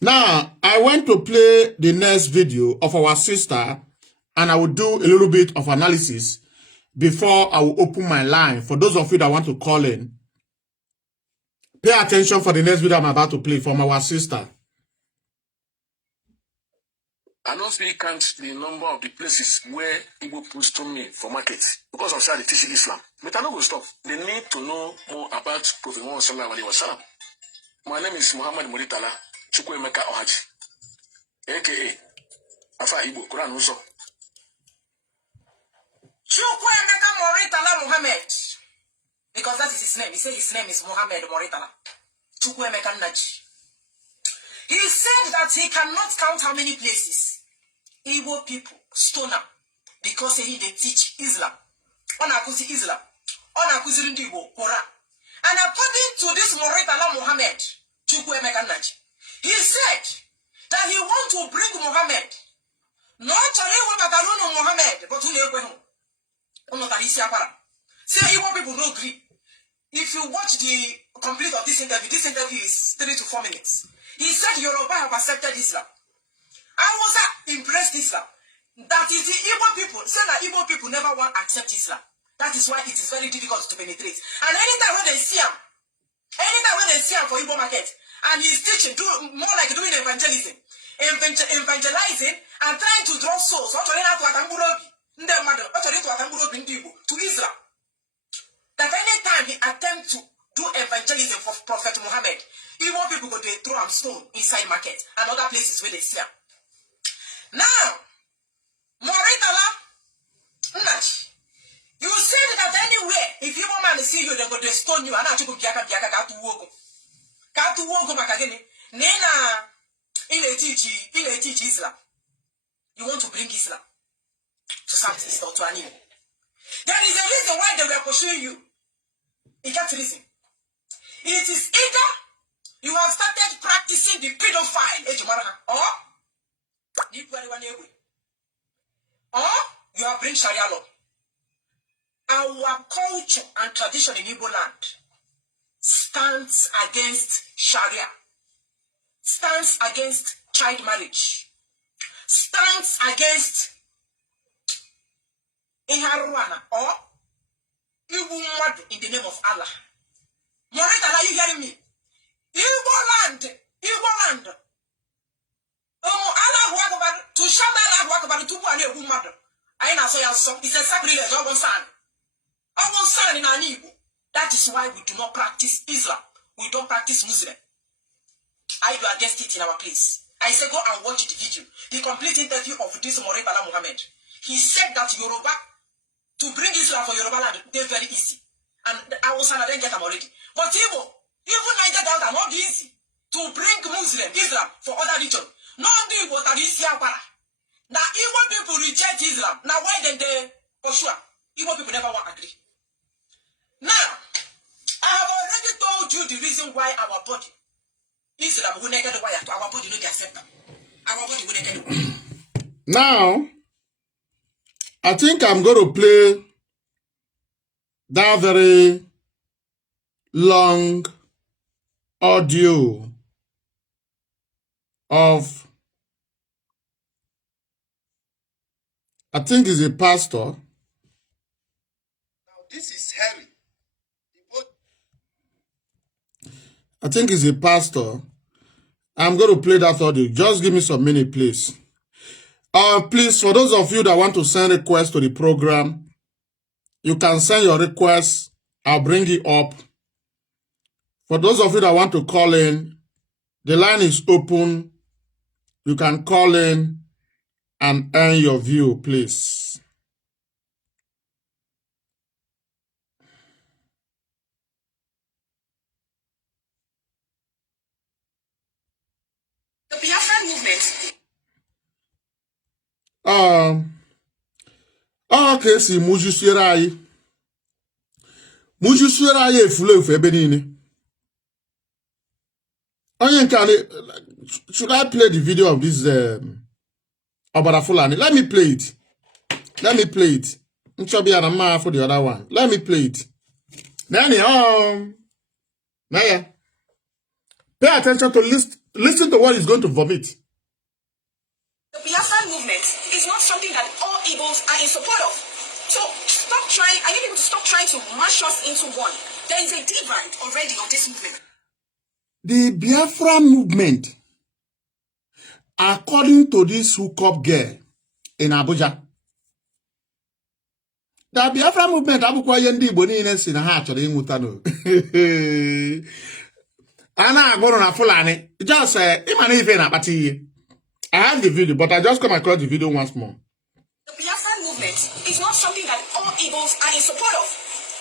Now, I want to play the next video of our sister, and I will do a little bit of analysis before I will open my line. For those of you that want to call in, pay attention for the next video I'm about to play from our sister. I don't really count the number of the places where Igbo push to me for market because of they teaching Islam. But I don't go stop. They need to know more about Prophet Muhammad sallallahu alaihi wasallam. My name is Muhammad Muritala Chukwuemeka Ohaji, aka Afa Igbo Quran Uso. Chukwuemeka Muritala Muhammad, because that is his name. He said his name is Muhammad Muritala. Chukwuemeka Naji. He said that he cannot count how many places Igbo people stone him because they teach Islam. On akuzi Islam. On akuzi Igbo Quran. And according to this Moritala Muhammad, he said that he wants to bring Muhammad. Not only Muhammad, but who say Igbo people no agree. If you watch the complete of this interview is 3 to 4 minutes. He said Yoruba have accepted Islam. I was impressed Islam. That is the Igbo people. Say that Igbo people never want to accept Islam. That is why it is very difficult to penetrate. And anytime when they see him for Igbo market, and he's teaching, more like doing evangelism, evangelizing, and trying to draw souls to Islam. That anytime he attempts to do evangelism for Prophet Muhammad, Igbo people go to throw him stone inside market and other places where they see him. Now, Moritala, you said that anywhere, if you want to see you, they're going to stone you. And I took Islam. You want to bring Islam to something or to an evil. There is a reason why they were pursuing you. It can't reason. It is either you have started practicing the pedophile, or you have bring Sharia law. Our culture and tradition in Igbo land stands against Sharia, stands against child marriage, stands against Iharuana or Igbo in the name of Allah. Morita, are you hearing me? Igbo land. Allah work about to shout Allah work about the 2 mother. I know so it's a sacrilege of one son. In an Igbo. That is why we do not practice Islam. We don't practice Muslim. I do against it in our place. I say go and watch the video. The complete interview of this Moritala Muhammad. He said that Yoruba, to bring Islam for Yoruba land, they're very easy. And I was saying I didn't get them already. But Igbo, even Niger Delta, not easy to bring Islam for other region. Not do what are easy. Now Igbo people reject Islam. Now why then they for sure? Igbo people never want to agree. Now, I have already told you the reason why our body, Islam will naked wire to our body, no accept them. Our body will naked. Now, I think I'm going to play that very long audio of, I think he's a pastor. Now, this is Harry. I think he's a pastor. I'm going to play that audio. Just give me some minute, please. Please, for those of you that want to send requests to the program, you can send your requests. I'll bring it up. For those of you that want to call in, the line is open. You can call in and earn your view, please. The Biafran movement. Okay, si mujusira ayi efulefu ebe niile. Onye nke should I play the video of this Obara Fulani? Let me play it. Nchobi Anama for the other one. Let me play it. Then Naya, pay attention to listen to what he's going to vomit. The Biafran movement is not something that all Igbos are in support of. So stop trying. I need people to stop trying to mash us into one. There is a divide already on this movement. The Biafra movement, according to this hookup girl in Abuja, the Biafra movement, abukwa yendi Igbo niile si na ha achọrọ ịnwụta no. Ana agụrụ na Fulani, just ịma na ife na-akpata ihe. I have the video, but I just come across the video once more. The Biafran movement is not something that all Igbos are in support of.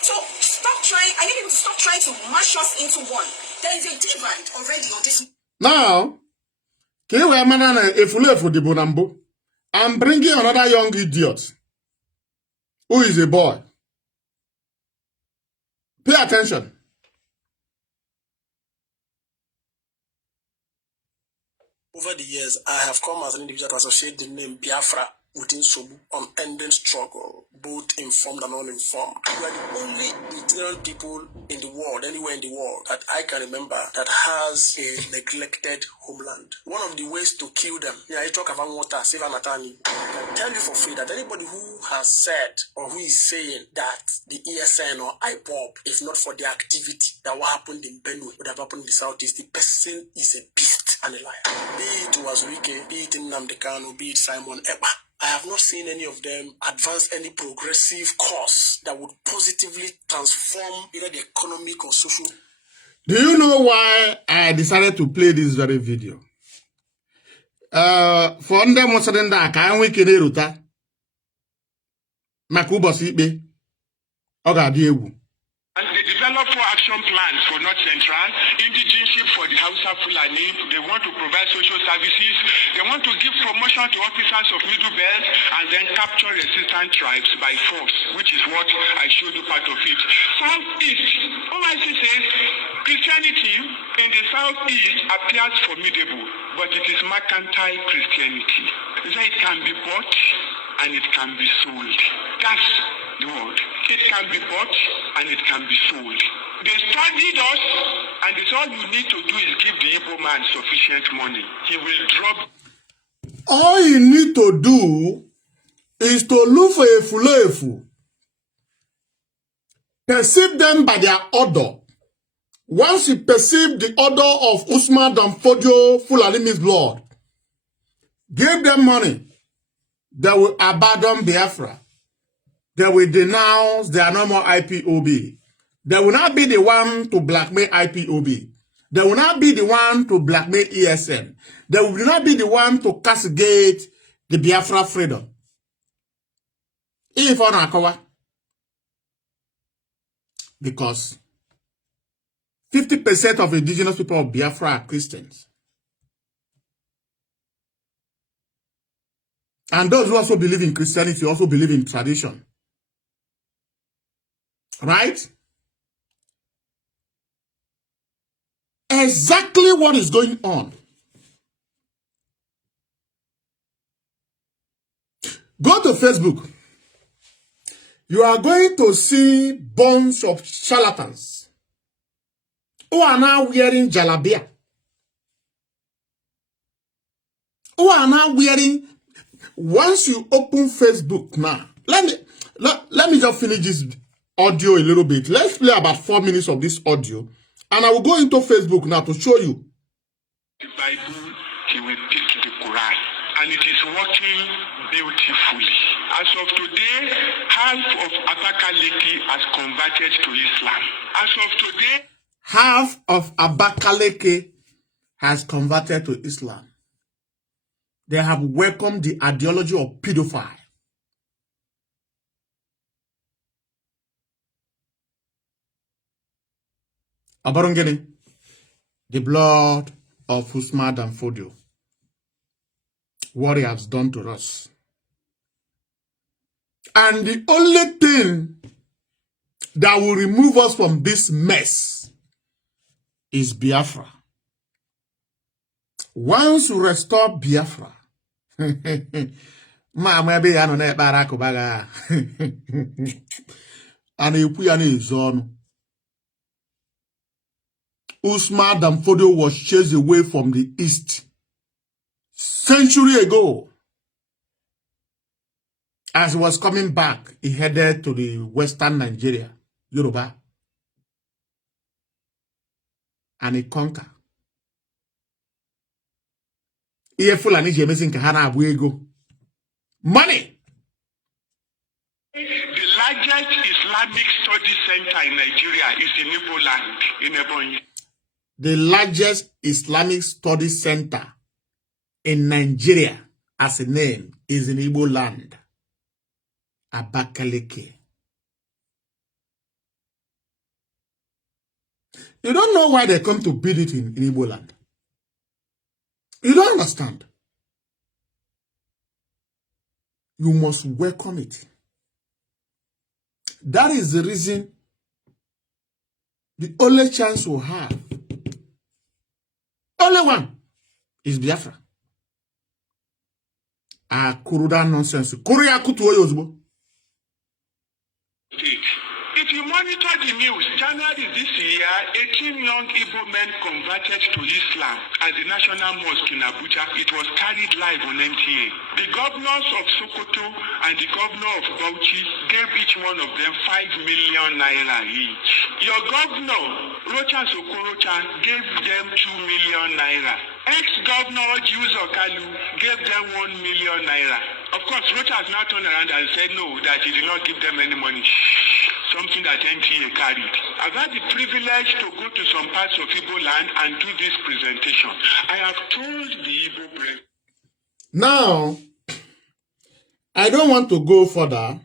So stop trying. I need people to stop trying to mash us into one. There is a divide already on this. Now, I'm bringing another young idiot who is a boy. Pay attention. Over the years, I have come as an individual to associate the name Biafra within Sobu, unending struggle, both informed and uninformed. We are the only ignorant people in the world, anywhere in the world, that I can remember that has a neglected homeland. One of the ways to kill them, I talk about water, save an attorney. I can tell you for free that anybody who has said or who is saying that the ESN or Ipob, if not for the activity that what happened in Benue would have happened in the Southeast, the person is a beast and a liar. Be it Wazirike, be it Nnamdi Kanu, be it Simon Eba. I have not seen any of them advance any progressive course that would positively transform either the economic or social. Do you know why I decided to play this very video? For ndị mụsịrị ndị a ka anyị nwee ike na-erute maka ụbọchị ikpe ọ ga-adị egwu. And they develop 4 action plans for North Central, indigenship for the Hausa Fulani. They want to provide social services. They want to give promotion to officers of Middle Belt and then capture resistant tribes by force, which is what I showed you part of it. Southeast, OIC says Christianity in the Southeast appears formidable, but it is mercantile Christianity. So it can be bought and it can be sold. That's the word. It can be bought and it can be sold. They studied us, and it's all you need to do is give the Igbo man sufficient money. He will drop. All you need to do is to look for a fulefu. Perceive them by their order. Once you perceive the order of Usman Danfodio Fulani's blood, give them money. They will abandon Biafra. They will denounce their normal IPOB. They will not be the one to blackmail IPOB. They will not be the one to blackmail ESN. They will not be the one to castigate the Biafra freedom. If on Akawa. Because 50% of indigenous people of Biafra are Christians. And those who also believe in Christianity also believe in tradition. Right? Exactly what is going on. Go to Facebook. You are going to see bunch of charlatans who are now wearing jalabia. Who are now wearing. Once you open Facebook now, let me just finish this audio a little bit. Let's play about 4 minutes of this audio, and I will go into Facebook now to show you. The Bible, he will pick the Quran, and it is working beautifully. As of today, half of Abakaliki has converted to Islam. As of today, half of Abakaliki has converted to Islam. They have welcomed the ideology of pedophile. Abarongene, the blood of Usman Danfodio, what he has done to us. And the only thing that will remove us from this mess is Biafra. Once you restore Biafra, and Usman Danfodio was chased away from the east century ago. As he was coming back, he headed to the western Nigeria, Yoruba, and he conquered. Money. The largest Islamic study center in Nigeria is in Igbo land, in Ebonyi. The largest Islamic study center in Nigeria, as a name, is in Igbo land. Abakaliki. You don't know why they come to build it in Igbo land. You don't understand. You must welcome it. That is the reason, the only chance we have, only one, is Biafra. Kuruda nonsense. Kuruya kutuwe yozbo. If you monitor the news, January this year, 18 young Ipob men converted to Islam at the National Mosque in Abuja. It was carried live on NTA. The governors of Sokoto and the governor of Bauchi gave each one of them 5 million naira each. Your governor, Rocha Sokorocha, gave them 2 million naira. Ex-governor Juzo Kalu gave them 1 million naira. Of course, Rocha has now turned around and said no, that he did not give them any money. Something that NTA carried. I've had the privilege to go to some parts of Igbo land and do this presentation. I have told the Igbo president. Now, I don't want to go further.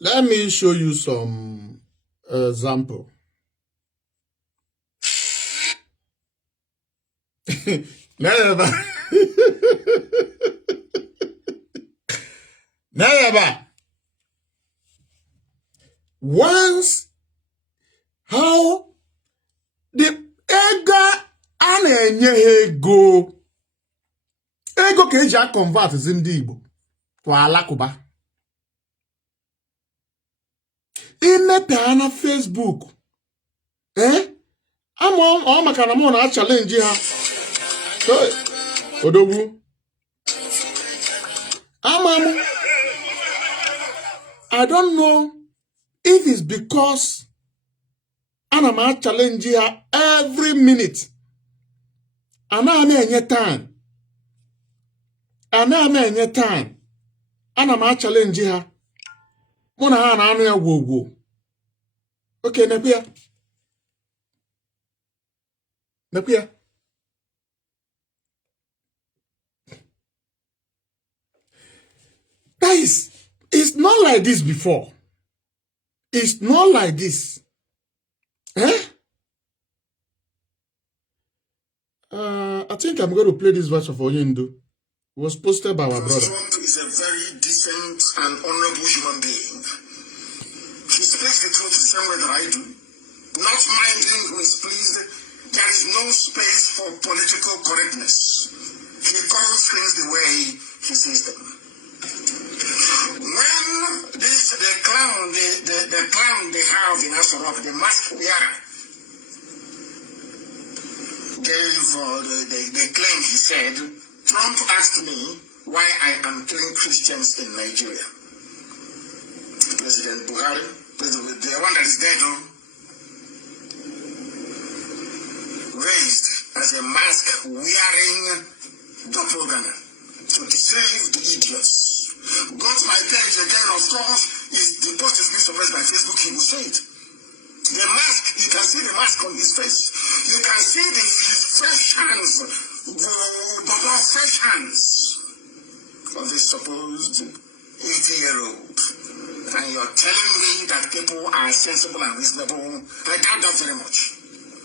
Let me show you some example. Never. Never. Once, how the ego ego ka eji convert ndị Igbo kwa Alakụba. Imepe na Facebook. Ama maka na mụ na challenge ha. Odogwu. I don't know if it's because I'm challenge her every minute. I'm any time. I'm challenge her. Mona ha na wo. Okay, Nepia. Guys, it's not like this before. It's not like this. I think I'm going to play this verse of Oyendo. It was posted by our brother. Trump is a very decent and honorable human being. He speaks the truth the same way that I do. Not minding who is pleased, there is no space for political correctness. He calls things the way he sees them. When the clown they have in Asorok, the mask wearer, gave the claim, he said, Trump asked me why I am killing Christians in Nigeria. President Buhari, the one that is dead, raised as a mask wearing doppelganger to deceive the idiots. Go to my page again, of course, the post is being suppressed by Facebook, he will say it. The mask, you can see the mask on his face. You can see his fresh hands, fresh hands of this supposed 80-year-old. And you're telling me that people are sensible and reasonable. I doubt that very much.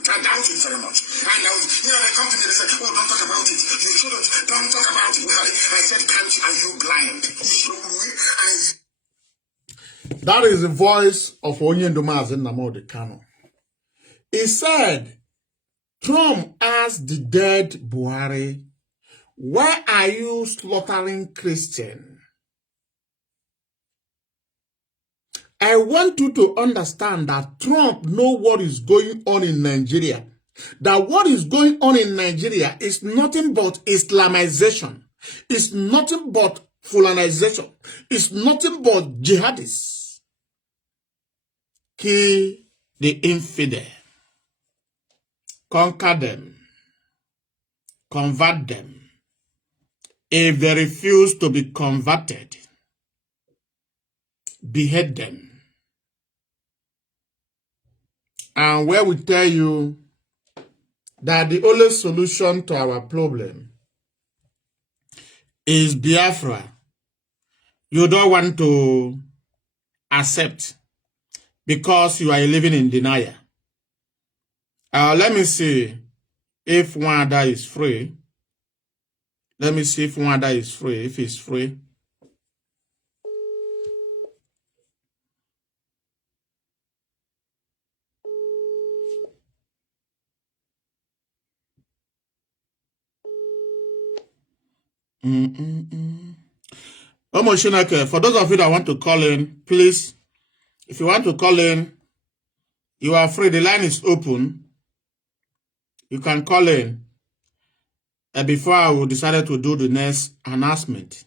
I doubt it very much. And now, they come to me and say, oh, don't talk about it. You shouldn't. Don't talk about it. I said, can't you? Are you blind? That is the voice of Mazi Nnamdi Kanu. He said, Trump asked the dead Buhari, why are you slaughtering Christians? I want you to understand that Trump knows what is going on in Nigeria. That what is going on in Nigeria is nothing but Islamization. It's nothing but Fulanization. It's nothing but jihadists. Kill the infidel. Conquer them. Convert them. If they refuse to be converted, behead them. And where we tell you that the only solution to our problem is Biafra, you don't want to accept because you are living in denial. Let me see if Wanda is free. Let me see if Wanda is free. If it's free. For those of you that want to call in, please, if you want to call in, you are free. The line is open. You can call in. Before I will decide to do the next announcement.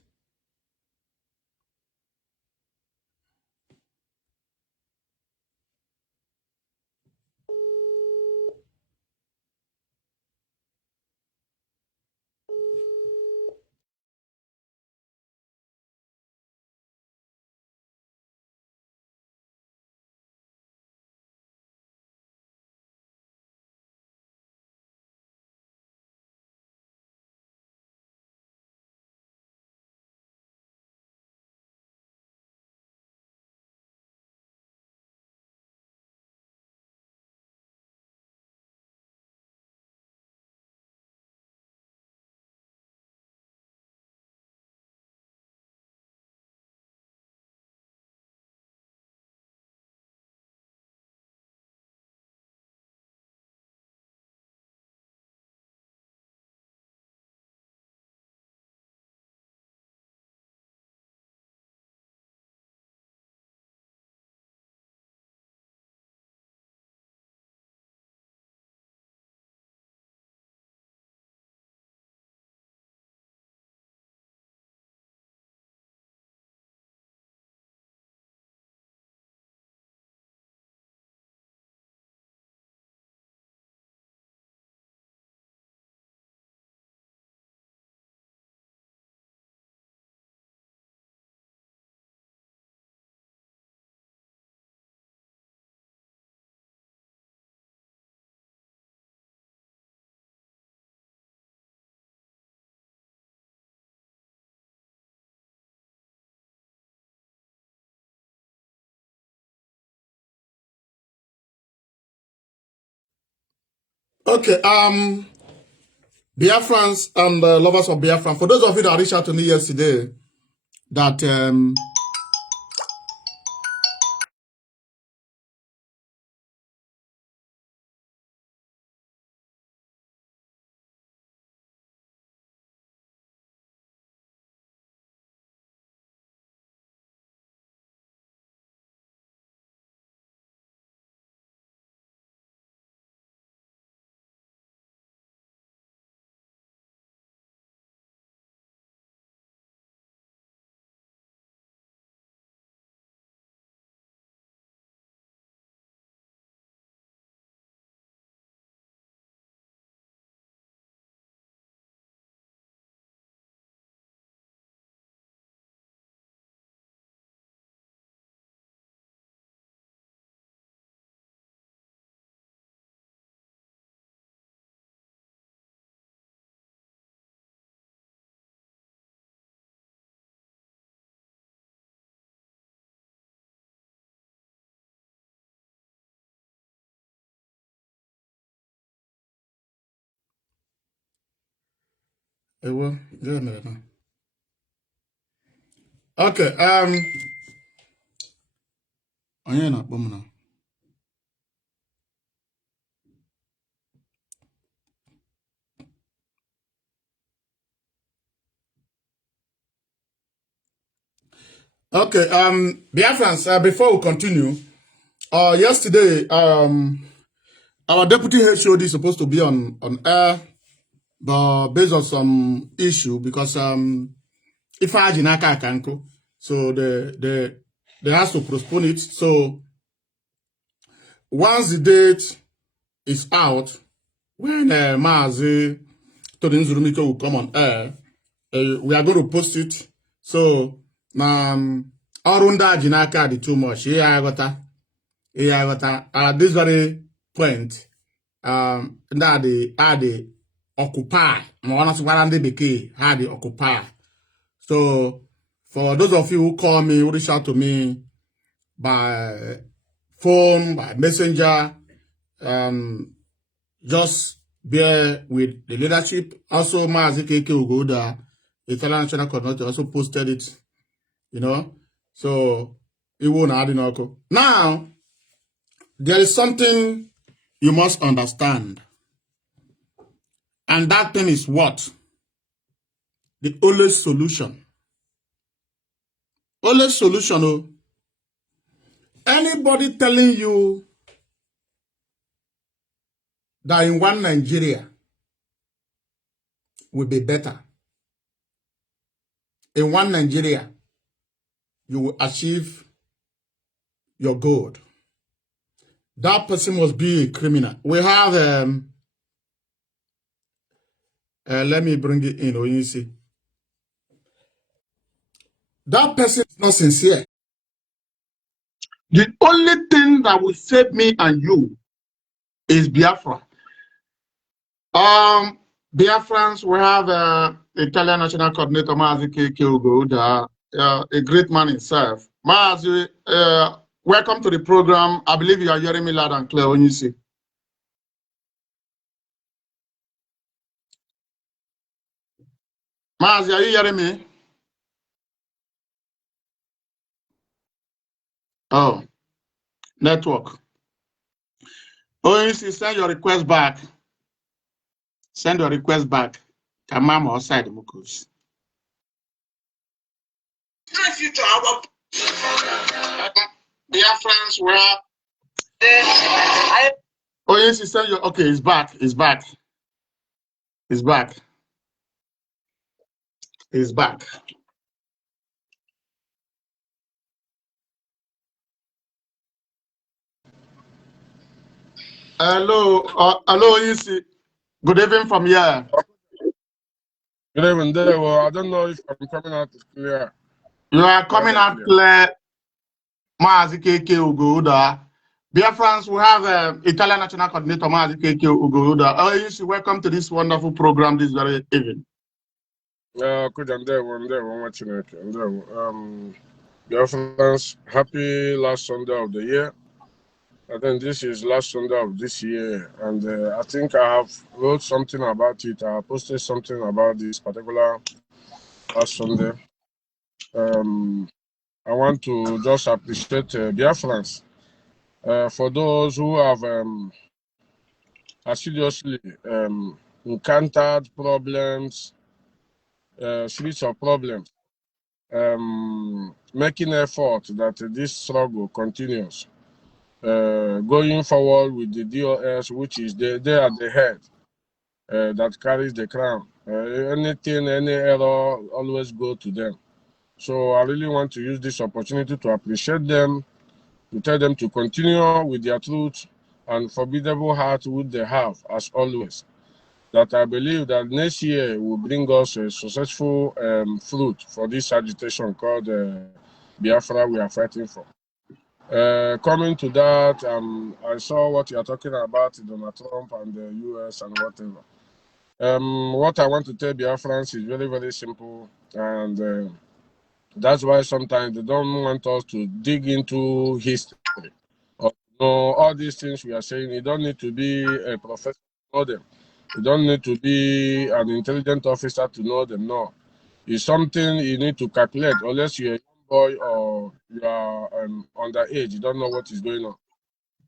Okay, Biafrans and lovers of Biafran. For those of you that reached out to me yesterday, that okay, okay, Biafrans, before we continue, yesterday, our deputy HOD is supposed to be on air, but based on some issue, because if I can't, so they has to postpone it. So once the date is out, when Mazi Nnamdi will come on air, we are going to post it. So Arunda Jinaka the too much. At this very point, that they occupy. Had the occupy. So for those of you who call me, who reach out to me by phone, by messenger, just bear with the leadership. Also, Mazi Ugoda, Italian National Coordinator, also posted it, you know. So it won't add in. Now, there is something you must understand. And that thing is what? The only solution. Only solution. Oh, anybody telling you that in one Nigeria will be better, in one Nigeria, you will achieve your goal. That person must be a criminal. We have, let me bring it in, when you see. That person is not sincere. The only thing that will save me and you is Biafra. Biafrans, we have Italian National Coordinator, Mazi Nnamdi Kanu, a great man himself. Mazi, welcome to the program. I believe you are hearing me loud and clear when you see. Mazi, are you hearing me? Oh, network. ONC, send your request back. Send your request back. Tamam outside the Mukos. Thank you to our Biafrans, where ONC, send your, okay, it's back. It's back. It's back. It's back. Hello, hello, ONC. Good evening from here. Good evening, there. Well, I don't know if I'm coming out clear. You are coming out clear. Mazi Ugoda. Biafrans, we have Italian National Coordinator Mazi Ugoda. ONC, welcome to this wonderful program this very evening. Good, I'm there, one watching it. Biafrans, happy last Sunday of the year. I think this is last Sunday of this year, and I think I have wrote something about it. I posted something about this particular last Sunday. I want to just appreciate Biafrans for those who have assiduously encountered problems, series of problems, making effort that this struggle continues. Going forward with the DOS, which is they are the head that carries the crown. Anything, any error, always go to them. So I really want to use this opportunity to appreciate them, to tell them to continue with their truth and formidable heart which they have, as always. That I believe that next year will bring us a successful fruit for this agitation called Biafra we are fighting for. Coming to that, I saw what you are talking about, Donald Trump and the US and whatever. What I want to tell Biafrans is very, very simple, and that's why sometimes they don't want us to dig into history. Or, all these things we are saying, you don't need to be a professor to know them. You don't need to be an intelligent officer to know them, no. It's something you need to calculate, unless you're a young boy or you are underage, you don't know what is going on.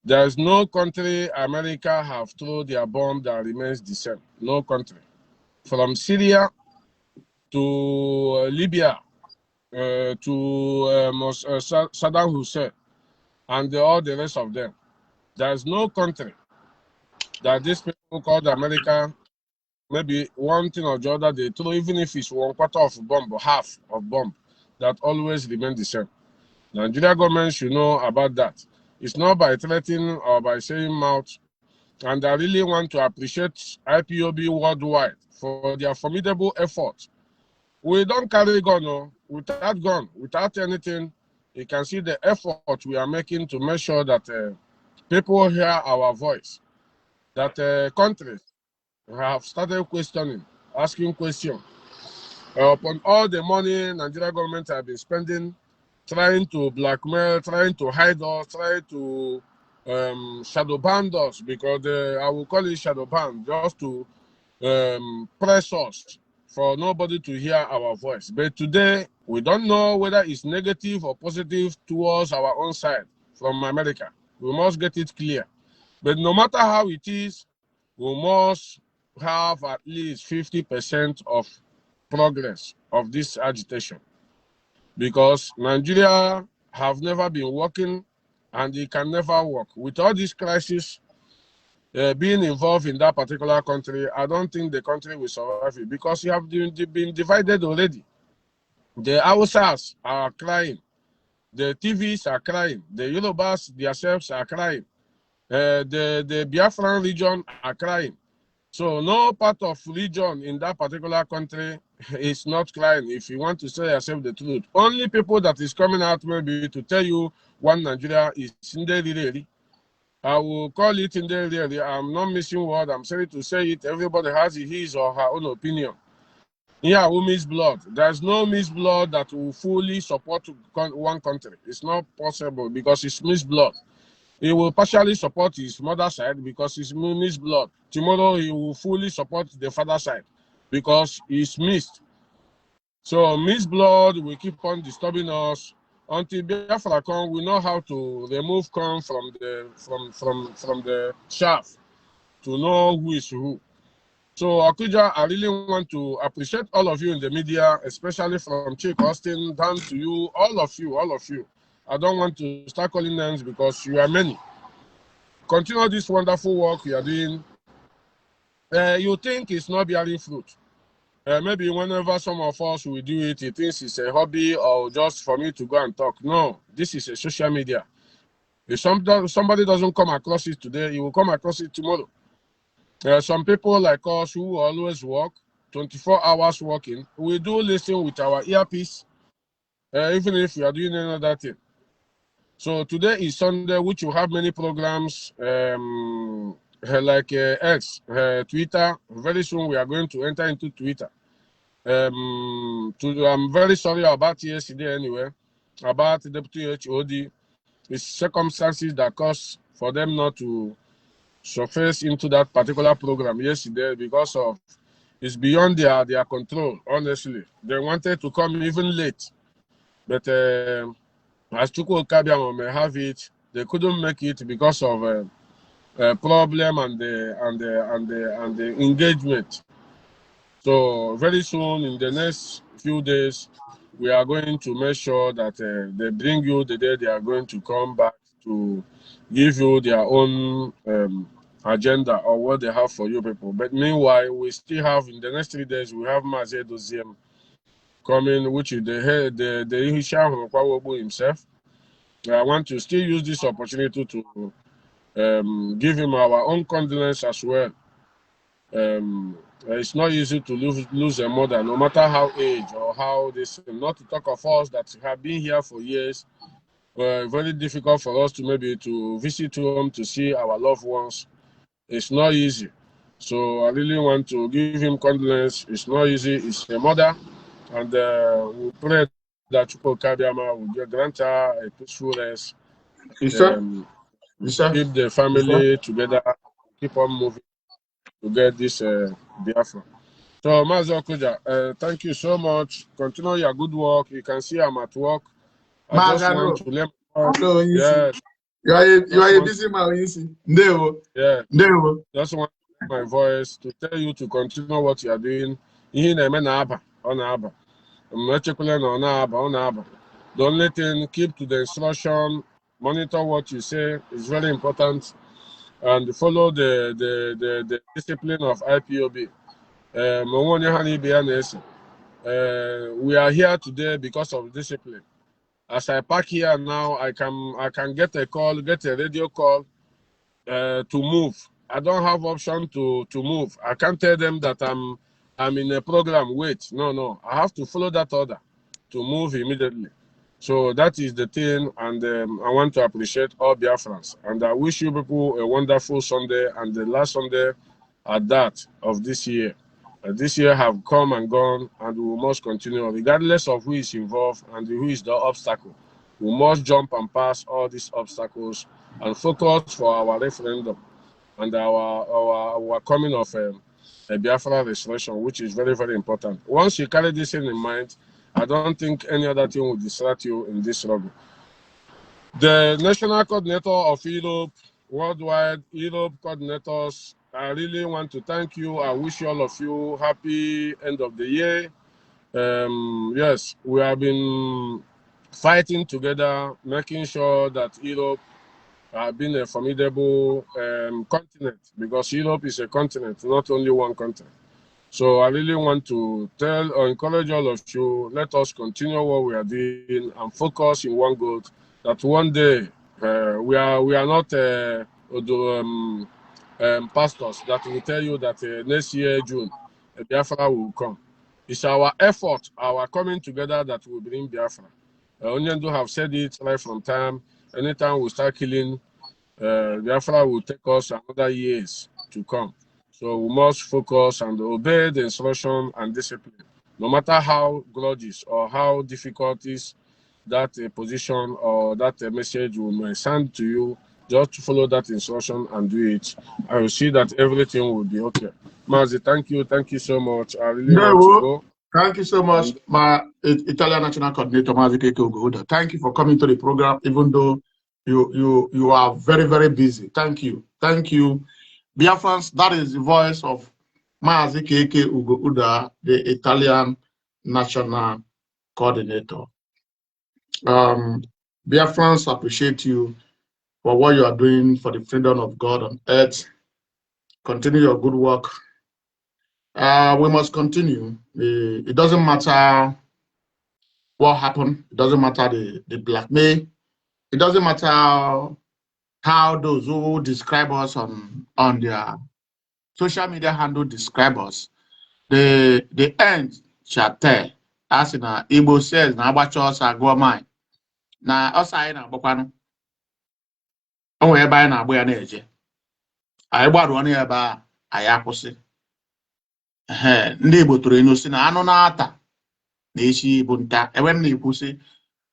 There's no country America have thrown their bomb that remains the same. No country. From Syria to Libya to Saddam Hussein and all the rest of them. There's no country that these people called America, maybe one thing or the other, they throw, even if it's 1/4 of a bomb or half of bomb, that always remain the same. Nigeria government should know about that. It's not by threatening or by saying mouth. And I really want to appreciate IPOB worldwide for their formidable effort. We don't carry gun, no. Without anything, you can see the effort we are making to make sure that people hear our voice, that countries have started questioning, asking questions. Upon all the money Nigeria government have been spending, trying to blackmail, trying to hide us, trying to shadow banned us, because I will call it shadow ban, just to press us for nobody to hear our voice. But today, we don't know whether it's negative or positive towards our own side from America. We must get it clear. But no matter how it is, we must have at least 50% of progress of this agitation, because Nigeria have never been working and it can never work. With all this crisis being involved in that particular country, I don't think the country will survive it, because you have been divided already. The Hausas are crying, the TVs are crying, the Yorubas themselves are crying, the Biafran region are crying. So no part of region in that particular country is not crying, if you want to say yourself the truth. Only people that is coming out maybe to tell you one Nigeria is Nderi. I will call it Nderi. I'm not missing word. I'm sorry to say it. Everybody has his or her own opinion. Yeah, who miss blood? There's no miss blood that will fully support one country. It's not possible, because it's miss blood. He will partially support his mother's side because he's missed blood. Tomorrow he will fully support the father's side because he's missed. So missed blood will keep on disturbing us until Biafra come. We know how to remove corn from the shaft to know who is who. So Akuja, I really want to appreciate all of you in the media, especially from Chief Austin down to you, all of you. I don't want to start calling names because you are many. Continue this wonderful work you are doing. You think it's not bearing fruit. Maybe whenever some of us will do it, he thinks it's a hobby or just for me to go and talk. No, this is a social media. If somebody doesn't come across it today, he will come across it tomorrow. Some people like us who always work, 24 hours working, we do listen with our earpiece, even if we are doing another thing. So today is Sunday, which will have many programs like X, Twitter. Very soon we are going to enter into Twitter. I'm very sorry about yesterday anyway, about Deputy HOD. It's circumstances that caused for them not to surface into that particular program yesterday because of it's beyond their control, honestly. They wanted to come even late, but as Chukwu Kabiamo may have it, they couldn't make it because of a problem and the engagement. So very soon, in the next few days, we are going to make sure that they bring you the day they are going to come back to give you their own agenda or what they have for you people. But meanwhile, we still have, in the next 3 days, we have Mazi Nnamdi coming, which is the Ihisham himself. I want to still use this opportunity to give him our own condolence as well. It's not easy to lose a mother, no matter how age or how this, not to talk of us that have been here for years. Very difficult for us to maybe to visit home to see our loved ones. It's not easy. So I really want to give him condolence. It's not easy. It's a mother. And we pray that Chukwu Kabiama will grant her a peaceful rest. Keep the family together, keep on moving to get this Biafra. So, Mazi Okuja, thank you so much. Continue your good work. You can see I'm at work. I just want to let yes. You are a busy man, you see. No. Yeah. No. Just want my voice to tell you to continue what you are doing. The only thing, keep to the instruction, monitor what you say is very important, and follow the discipline of IPOB. We are here today because of discipline. As I park here now, I can get a call, get a radio call to move. I don't have option to move. I can't tell them that I'm in a program. Wait, no. I have to follow that order to move immediately. So that is the thing, and I want to appreciate all Biafrans. And I wish you people a wonderful Sunday, and the last Sunday at that of this year. This year have come and gone, and we must continue, regardless of who is involved and who is the obstacle. We must jump and pass all these obstacles and focus for our referendum and our coming of a Biafra restoration, which is very, very important. Once you carry this in mind, I don't think any other thing will distract you in this struggle. The National Coordinator of Europe, Worldwide Europe Coordinators, I really want to thank you. I wish all of you happy end of the year. Yes, we have been fighting together, making sure that Europe has been a formidable continent, because Europe is a continent, not only one continent. So I really want to tell or encourage all of you, let us continue what we are doing and focus in one goal, that one day we are not pastors that will tell you that next year, June, Biafra will come. It's our effort, our coming together that will bring Biafra. Onyendu have said it right from time. Anytime we start killing, Biafra will take us another years to come. So we must focus and obey the instruction and discipline. No matter how grudges or how difficult is that position or that message will send to you, just follow that instruction and do it. I will see that everything will be okay. Mazi, thank you so much. I really want to go. Thank you so much, my Italian National Coordinator, Mazi Nnamdi. Thank you for coming to the program, even though you are very, very busy. Thank you. Biafrans, that is the voice of Mazi Nnamdi, the Italian National Coordinator. Biafrans appreciate you for what you are doing for the freedom of God on earth. Continue your good work. We must continue. It doesn't matter what happened. It doesn't matter the blackmail. It doesn't matter how those who describe us on their social media handle describe us. The end shall tell. As in Igbo says, na agbacha ọsọ agụọ mine. Na ọsọ anyị na-agbakwanụ. O nwere ebe anyị na-agba ya na-eje. Anyị gbaruo na ebe a anyị akwụsị. Ndị Igbo tụrụ enu si na anụ na-ata na echi bụ nta. Ebe m na-ekwu sị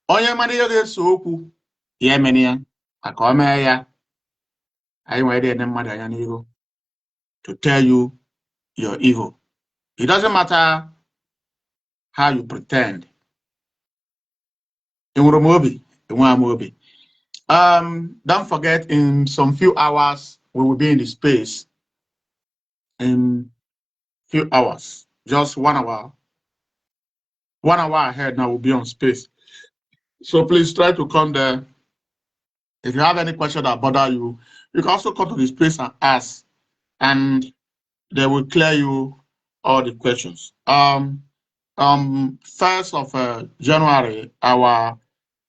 onye mara ihe ga-eso okwu ya emene ya maka o mee ya. Anyị nwere ene mmadụ anya n'ihu to tell you your evil. It doesn't matter how you pretend. Don't forget, in some few hours we will be in the space. In few hours, just 1 hour. 1 hour ahead now we'll be on space. So please try to come there. If you have any question that bother you, you can also come to the space and ask, and they will clear you all the questions. 1st of January, our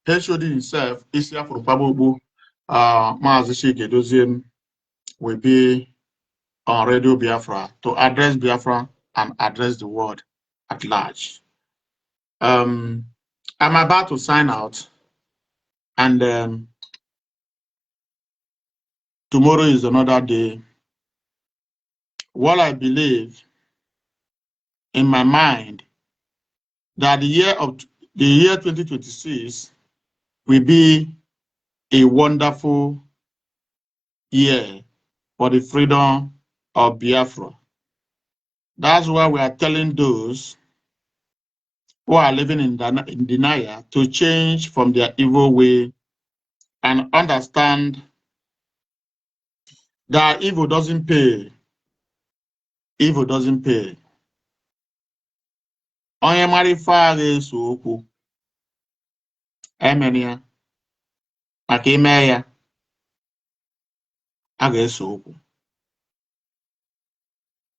HOD himself, is here for Pabubu, Mazi Nnamdi will be on Radio Biafra to address Biafra and address the world at large. I'm about to sign out, and tomorrow is another day. What I believe in my mind that the year 2026 will be a wonderful year for the freedom of Biafra. That's why we are telling those who are living in denial to change from their evil way and understand that evil doesn't pay. Evil doesn't pay. Onye marifa ga-eso okwu emene ya maka ime ya a ga-eso okwu.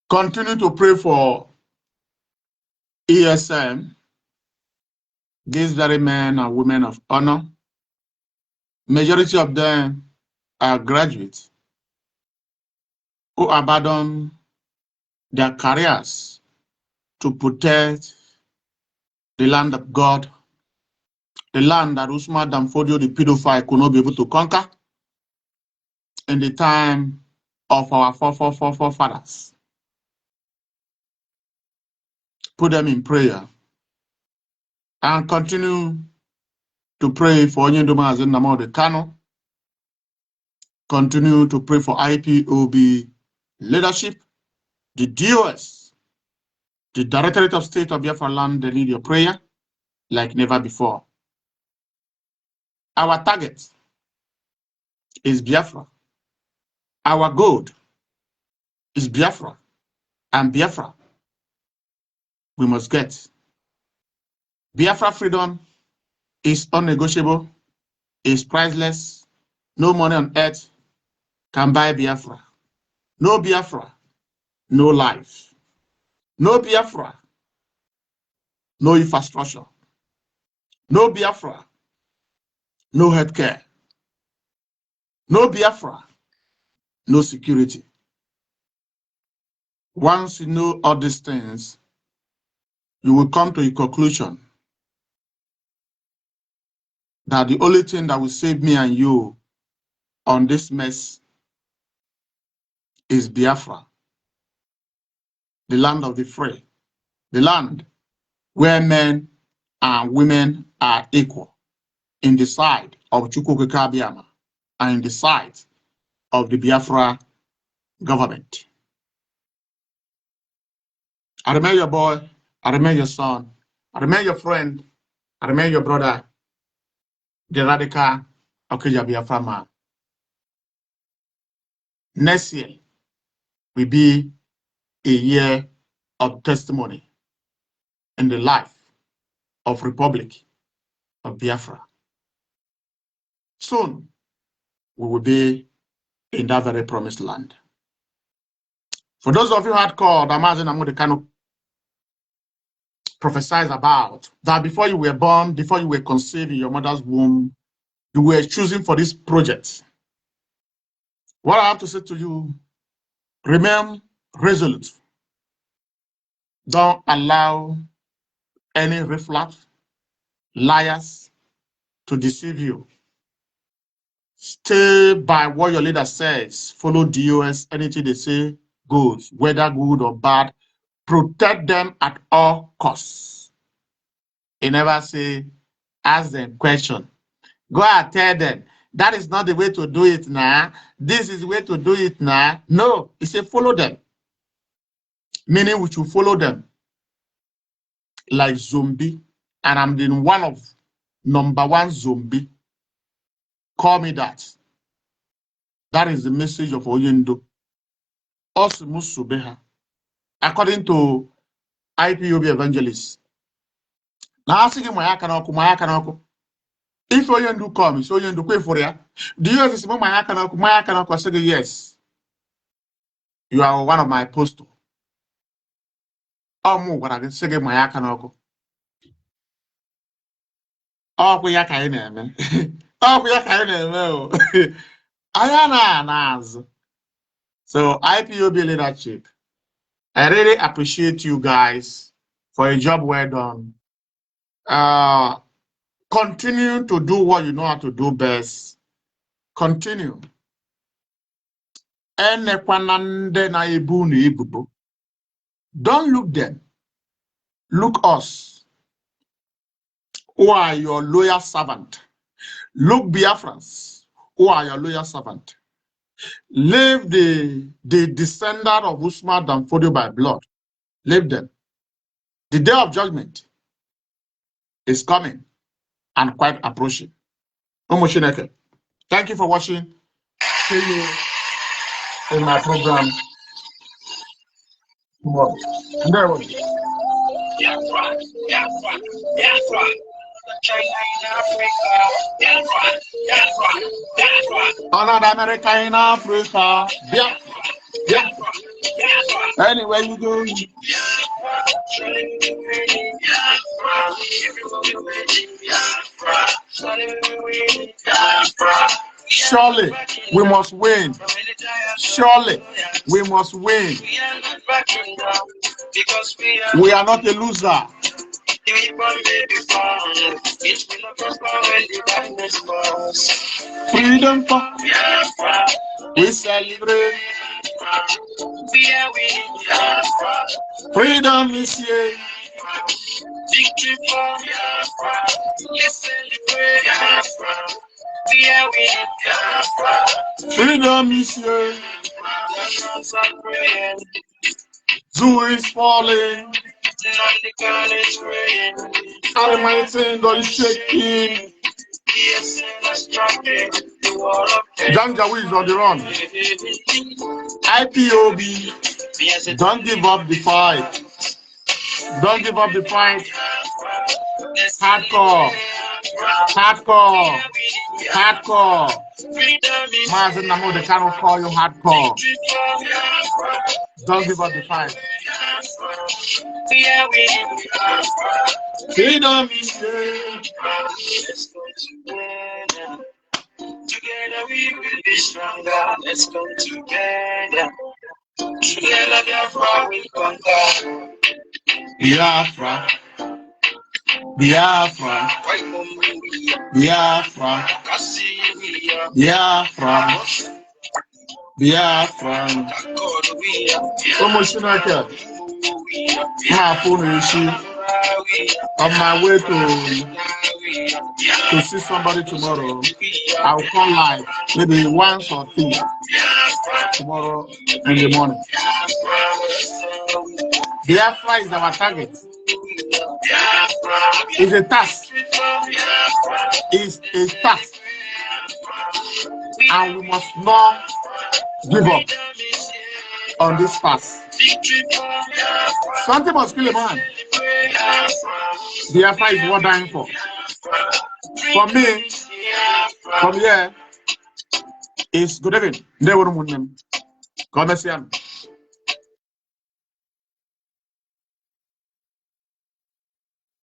Continue to pray for ESM, these very men and women of honor. Majority of them are graduates who abandon their careers to protect the land of God, the land that Usman Danfodio, the pedophile, could not be able to conquer in the time of our forefathers. Put them in prayer and continue to pray for Mazi Nnamdi Kanu. Continue to pray for IPOB leadership, the DOS, the Directorate of State of Biafran. They need your prayer like never before. Our target is Biafra. Our goal is Biafra. And Biafra, we must get. Biafra freedom is unnegotiable, is priceless. No money on earth can buy Biafra. No Biafra, no life. No Biafra, no infrastructure. No Biafra, no healthcare. No Biafra, no security. Once you know all these things, you will come to a conclusion that the only thing that will save me and you on this mess is Biafra, the land of the free, the land where men and women are equal in the sight of Chukwuka and in the sight of the Biafra government. I remember your boy, I remember your son, I remember your friend, I remember your brother, the radical Okija Biafra man. Next year will be a year of testimony in the life of Republic of Biafra. Soon, we will be in that very promised land. For those of you who had called, Mazi Nnamdi Kanu prophesied about that before you were born, before you were conceived in your mother's womb, you were choosing for this project. What I have to say to you, remain resolute. Don't allow any reflux, liars to deceive you. Stay by what your leader says. Follow DOS. Anything they say goes, whether good or bad. Protect them at all costs. He never say, ask them question. Go and tell them, that is not the way to do it now. This is the way to do it now. No, he said follow them. Meaning we should follow them like zombie. And I'm the one of #1 zombie. Call me that. That is the message of Oyendo. According to IPOB evangelists. Now asking him if Oyendo comes, Oyendo pay for ya. Do you say my say yes? You are one of my apostles. Oh, what I say my akanoko. Oh, we are kind of man. Oh, we are kind of man. Ayana Naz. So IPOB leadership. I really appreciate you guys for a job well done. Continue to do what you know how to do best. Continue. Don't look them. Look us, who are your loyal servant. Look Biafrans, who are your loyal servant. Leave the descendant of Usman Danfodio by blood. Leave them. The day of judgment is coming and quite approaching. Thank you for watching. See you in my program tomorrow. Biafra, Biafra, Biafra. China in Africa, Biafra, Biafra, Biafra. Another America in Africa, Biafra, Biafra, Biafra. Anywhere you go, surely we must win. Surely we must win. We are not a loser. Freedom for we celebrate. Freedom is here. Victory for Biafra. Let's celebrate Biafra. We are winning Biafra. Freedom is here. Biafrans are praying. Zoo is falling. Nnamdi Kanu is praying. Almighty God is shaking. Yes, let's drop it. The war of Janjaweed is on the run. IPOB, don't give up the fight. Don't give up the fight. Hardcore. Hardcore. Hardcore. Mazi Nnamdi Kanu call you hardcore. Don't give up the fight. Freedom is here. Together we will be stronger. Let's come together. Together Biafra will conquer. Biafra. Biafra. Biafra. Biafra. Biafra. Promotional. My phone issue. On my way to see somebody tomorrow. I'll call live, maybe once or two tomorrow in the morning. Biafra is our target. It's a task. It's a task. And we must not give up on this task. Something must kill a man. Biafra is what I'm dying for. For me, from here, is good evening. They were God bless you.